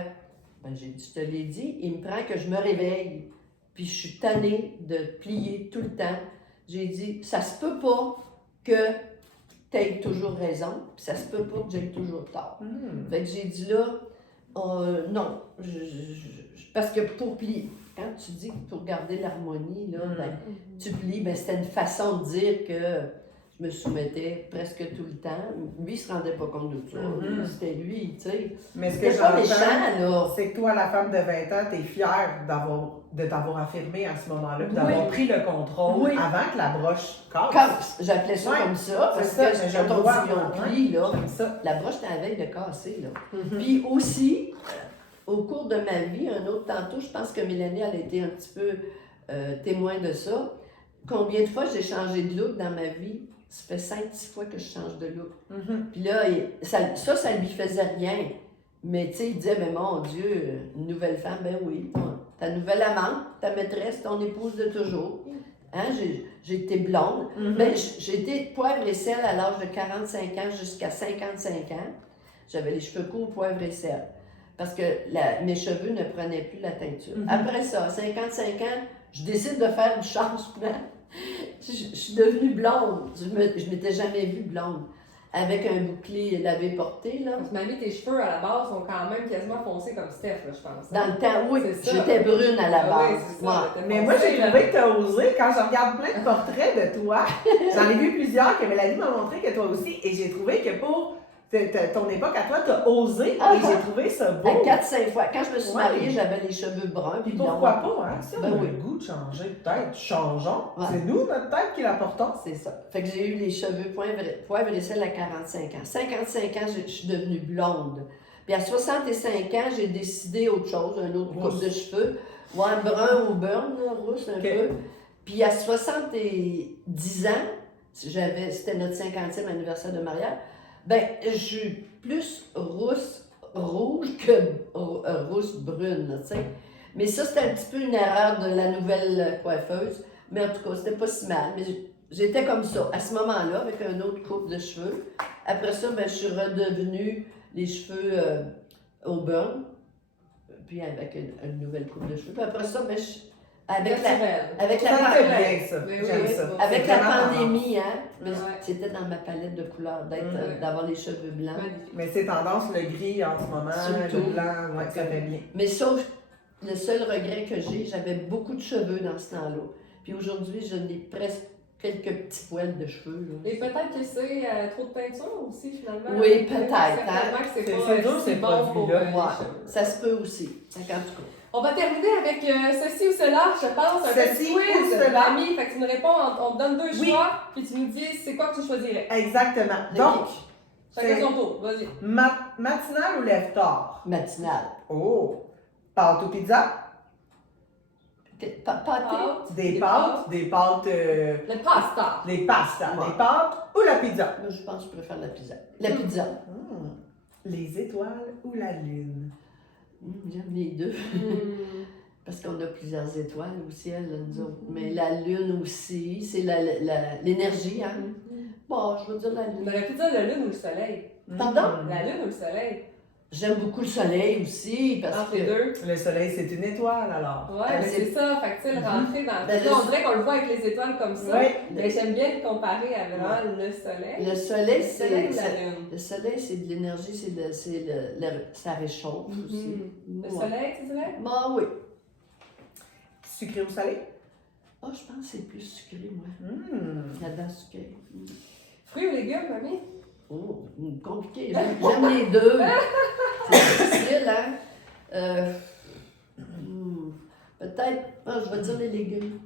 J'ai dit, je te l'ai dit, il me prend que je me réveille. Puis je suis tannée de plier tout le temps. J'ai dit, ça se peut pas que tu aies toujours raison, puis ça se peut pas que j'aie toujours tort. Fait que j'ai dit là, non, parce que pour plier, quand tu dis que pour garder l'harmonie, là, tu plies, c'était une façon de dire que je me soumettais presque tout le temps. Lui, il se rendait pas compte de ça. C'était lui, tu sais. Mais ce que pas méchant, là. c'est que toi, la femme de 20 ans, tu es fière de t'avoir affirmé à ce moment-là, puis d'avoir pris le contrôle avant que la broche casse. J'appelais ça comme ça, parce ça, que je quand on vois, dit on plie, là, ça. la broche était à la veille de casser. Là. Puis aussi, au cours de ma vie, un autre tantôt, je pense que Mélanie, elle a été un petit peu témoin de ça. Combien de fois j'ai changé de look dans ma vie? Ça fait 5-6 fois que je change de look. Puis là, ça lui faisait rien. Mais tu sais, il disait, mais mon Dieu, une nouvelle femme, ben oui, ta nouvelle amante, ta maîtresse, ton épouse de toujours. Hein, j'ai été blonde. Ben, j'ai été poivre et sel à l'âge de 45 ans jusqu'à 55 ans. J'avais les cheveux courts, poivre et sel. Parce que mes cheveux ne prenaient plus la teinture. Après ça, à 55 ans, je décide de faire du changement. Je suis devenue blonde. Je m'étais jamais vue blonde. Avec un bouclier lavé porté, là. Parce que mamie, tes cheveux à la base sont quand même quasiment foncés comme Steph, là, je pense. Dans le temps, oui, C'est ça. j'étais brune à la base. Oui, c'est ça, Mais moi, j'ai trouvé que tu as osé. Quand je regarde plein de portraits de toi, j'en ai vu plusieurs que Mélanie m'a montré que toi aussi. Et j'ai trouvé que pour ton époque à toi, tu as osé. Et j'ai trouvé ça beau. À 4-5 fois. Quand je me suis mariée, j'avais les cheveux bruns. Puis pourquoi pas, hein? Si on a oui. le goût de changer de tête, changeons. Ouais. C'est nous, notre tête, qui la portons. C'est ça. Fait que j'ai eu les cheveux poivre et sel à 45 ans. 55 ans, je suis devenue blonde. Puis à 65 ans, j'ai décidé autre chose, un autre coupe de cheveux. Ouais, brun ou burn, là, rousse un peu. Puis à 70 ans, c'était notre 50e anniversaire de mariage, je suis plus rouge que rousse brune, tu sais. Mais ça, c'était un petit peu une erreur de la nouvelle coiffeuse. Mais en tout cas, c'était pas si mal. Mais j'étais comme ça, à ce moment-là, avec un autre coupe de cheveux. Après ça, je suis redevenue les cheveux au burn, puis avec une nouvelle coupe de cheveux. Puis après ça, avec la pandémie, c'était dans ma palette de couleurs d'avoir les cheveux blancs. Mais c'est tendance le gris en ce moment, surtout, le blanc, ça fait bien. Mais sauf, le seul regret que j'avais beaucoup de cheveux dans ce temps-là. Puis aujourd'hui, je n'ai presque quelques petits poils de cheveux. Là. Et peut-être que c'est trop de teinture aussi, finalement. Oui, peut-être. Certainement que c'est pas si bon pour les cheveux. Ça se peut aussi, en tout cas. On va terminer avec ceci ou cela, je pense, un petit quiz d'ami. Fait que tu nous réponds, on te donne 2 choix, puis tu nous dis c'est quoi que tu choisirais. Exactement. Donc, chacun son tour, vas-y. Matinal ou lève-tard? Matinal. Oh! Pâte ou pizza? Pâté? Des pâtes. Le pasta. Les pastas. Les pâtes ou la pizza? Moi, je pense que je préfère la pizza. La pizza. Les étoiles ou la lune? J'aime les deux. Parce qu'on a plusieurs étoiles au ciel, là, nous autres. Mais la lune aussi, c'est l'énergie, hein? Bon, je veux dire la On lune. aurait pu dire la lune ou le soleil. Pardon? La lune ou le soleil? J'aime beaucoup le soleil aussi, parce Entre que... les deux. Le soleil, c'est une étoile, alors. Ouais, mais c'est ça. Fait que, tu sais, le rentrer dans... Ben, Là, on dirait qu'on le voit avec les étoiles comme ça. Oui. Mais j'aime bien le comparer à vraiment le soleil. Le soleil, Le soleil ou c'est... la lune? Le soleil, c'est de l'énergie, ça réchauffe aussi. Le Ouais. soleil, tu dirais? Bah oui. Sucré ou salé? Ah, je pense que c'est plus sucré, moi. Là-dedans, sucré. Fruits ou légumes, mamie? Oh, compliqué. J'aime les deux. C'est difficile, hein? Peut-être, je vais dire les légumes.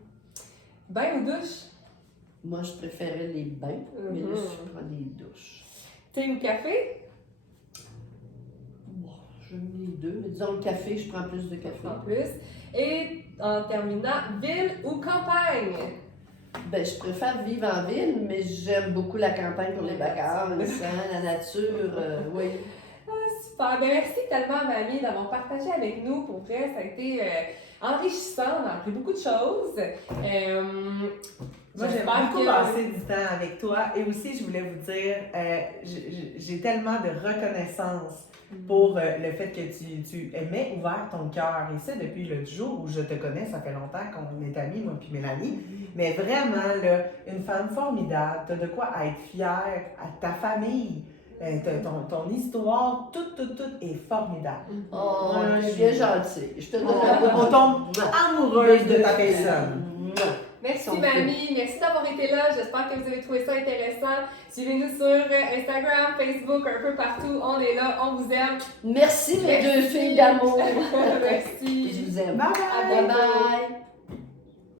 Bain ou douche? Moi, je préférais les bains, mais là, je prends les douches. Thé ou café? Bon, j'aime les deux, mais disons le café, je prends plus de café. En plus. Et en terminant, ville ou campagne? Ben, je préfère vivre en ville, mais j'aime beaucoup la campagne pour les vacances, hein, la nature, oui. Super. Ben, merci tellement, mamie, d'avoir partagé avec nous. Pour vrai, ça a été enrichissant. On a appris beaucoup de choses. Moi, j'aime beaucoup passer du temps avec toi. Et aussi, je voulais vous dire, j'ai tellement de reconnaissance pour le fait que tu aimais ouvert ton cœur. Et ça, depuis le jour où je te connais, ça fait longtemps qu'on est amis, moi puis Mélanie. Mais vraiment, là, une femme formidable. Tu as de quoi être fière à ta famille. Ton histoire, tout est formidable. Oh, tu es gentil. Je te donne On tombe amoureuse de ta personne. Merci, mamie. Merci d'avoir été là. J'espère que vous avez trouvé ça intéressant. Suivez-nous sur Instagram, Facebook, un peu partout. On est là. On vous aime. Merci, mes deux filles d'amour. Merci. Je vous aime. Bye À Bye bientôt. bye.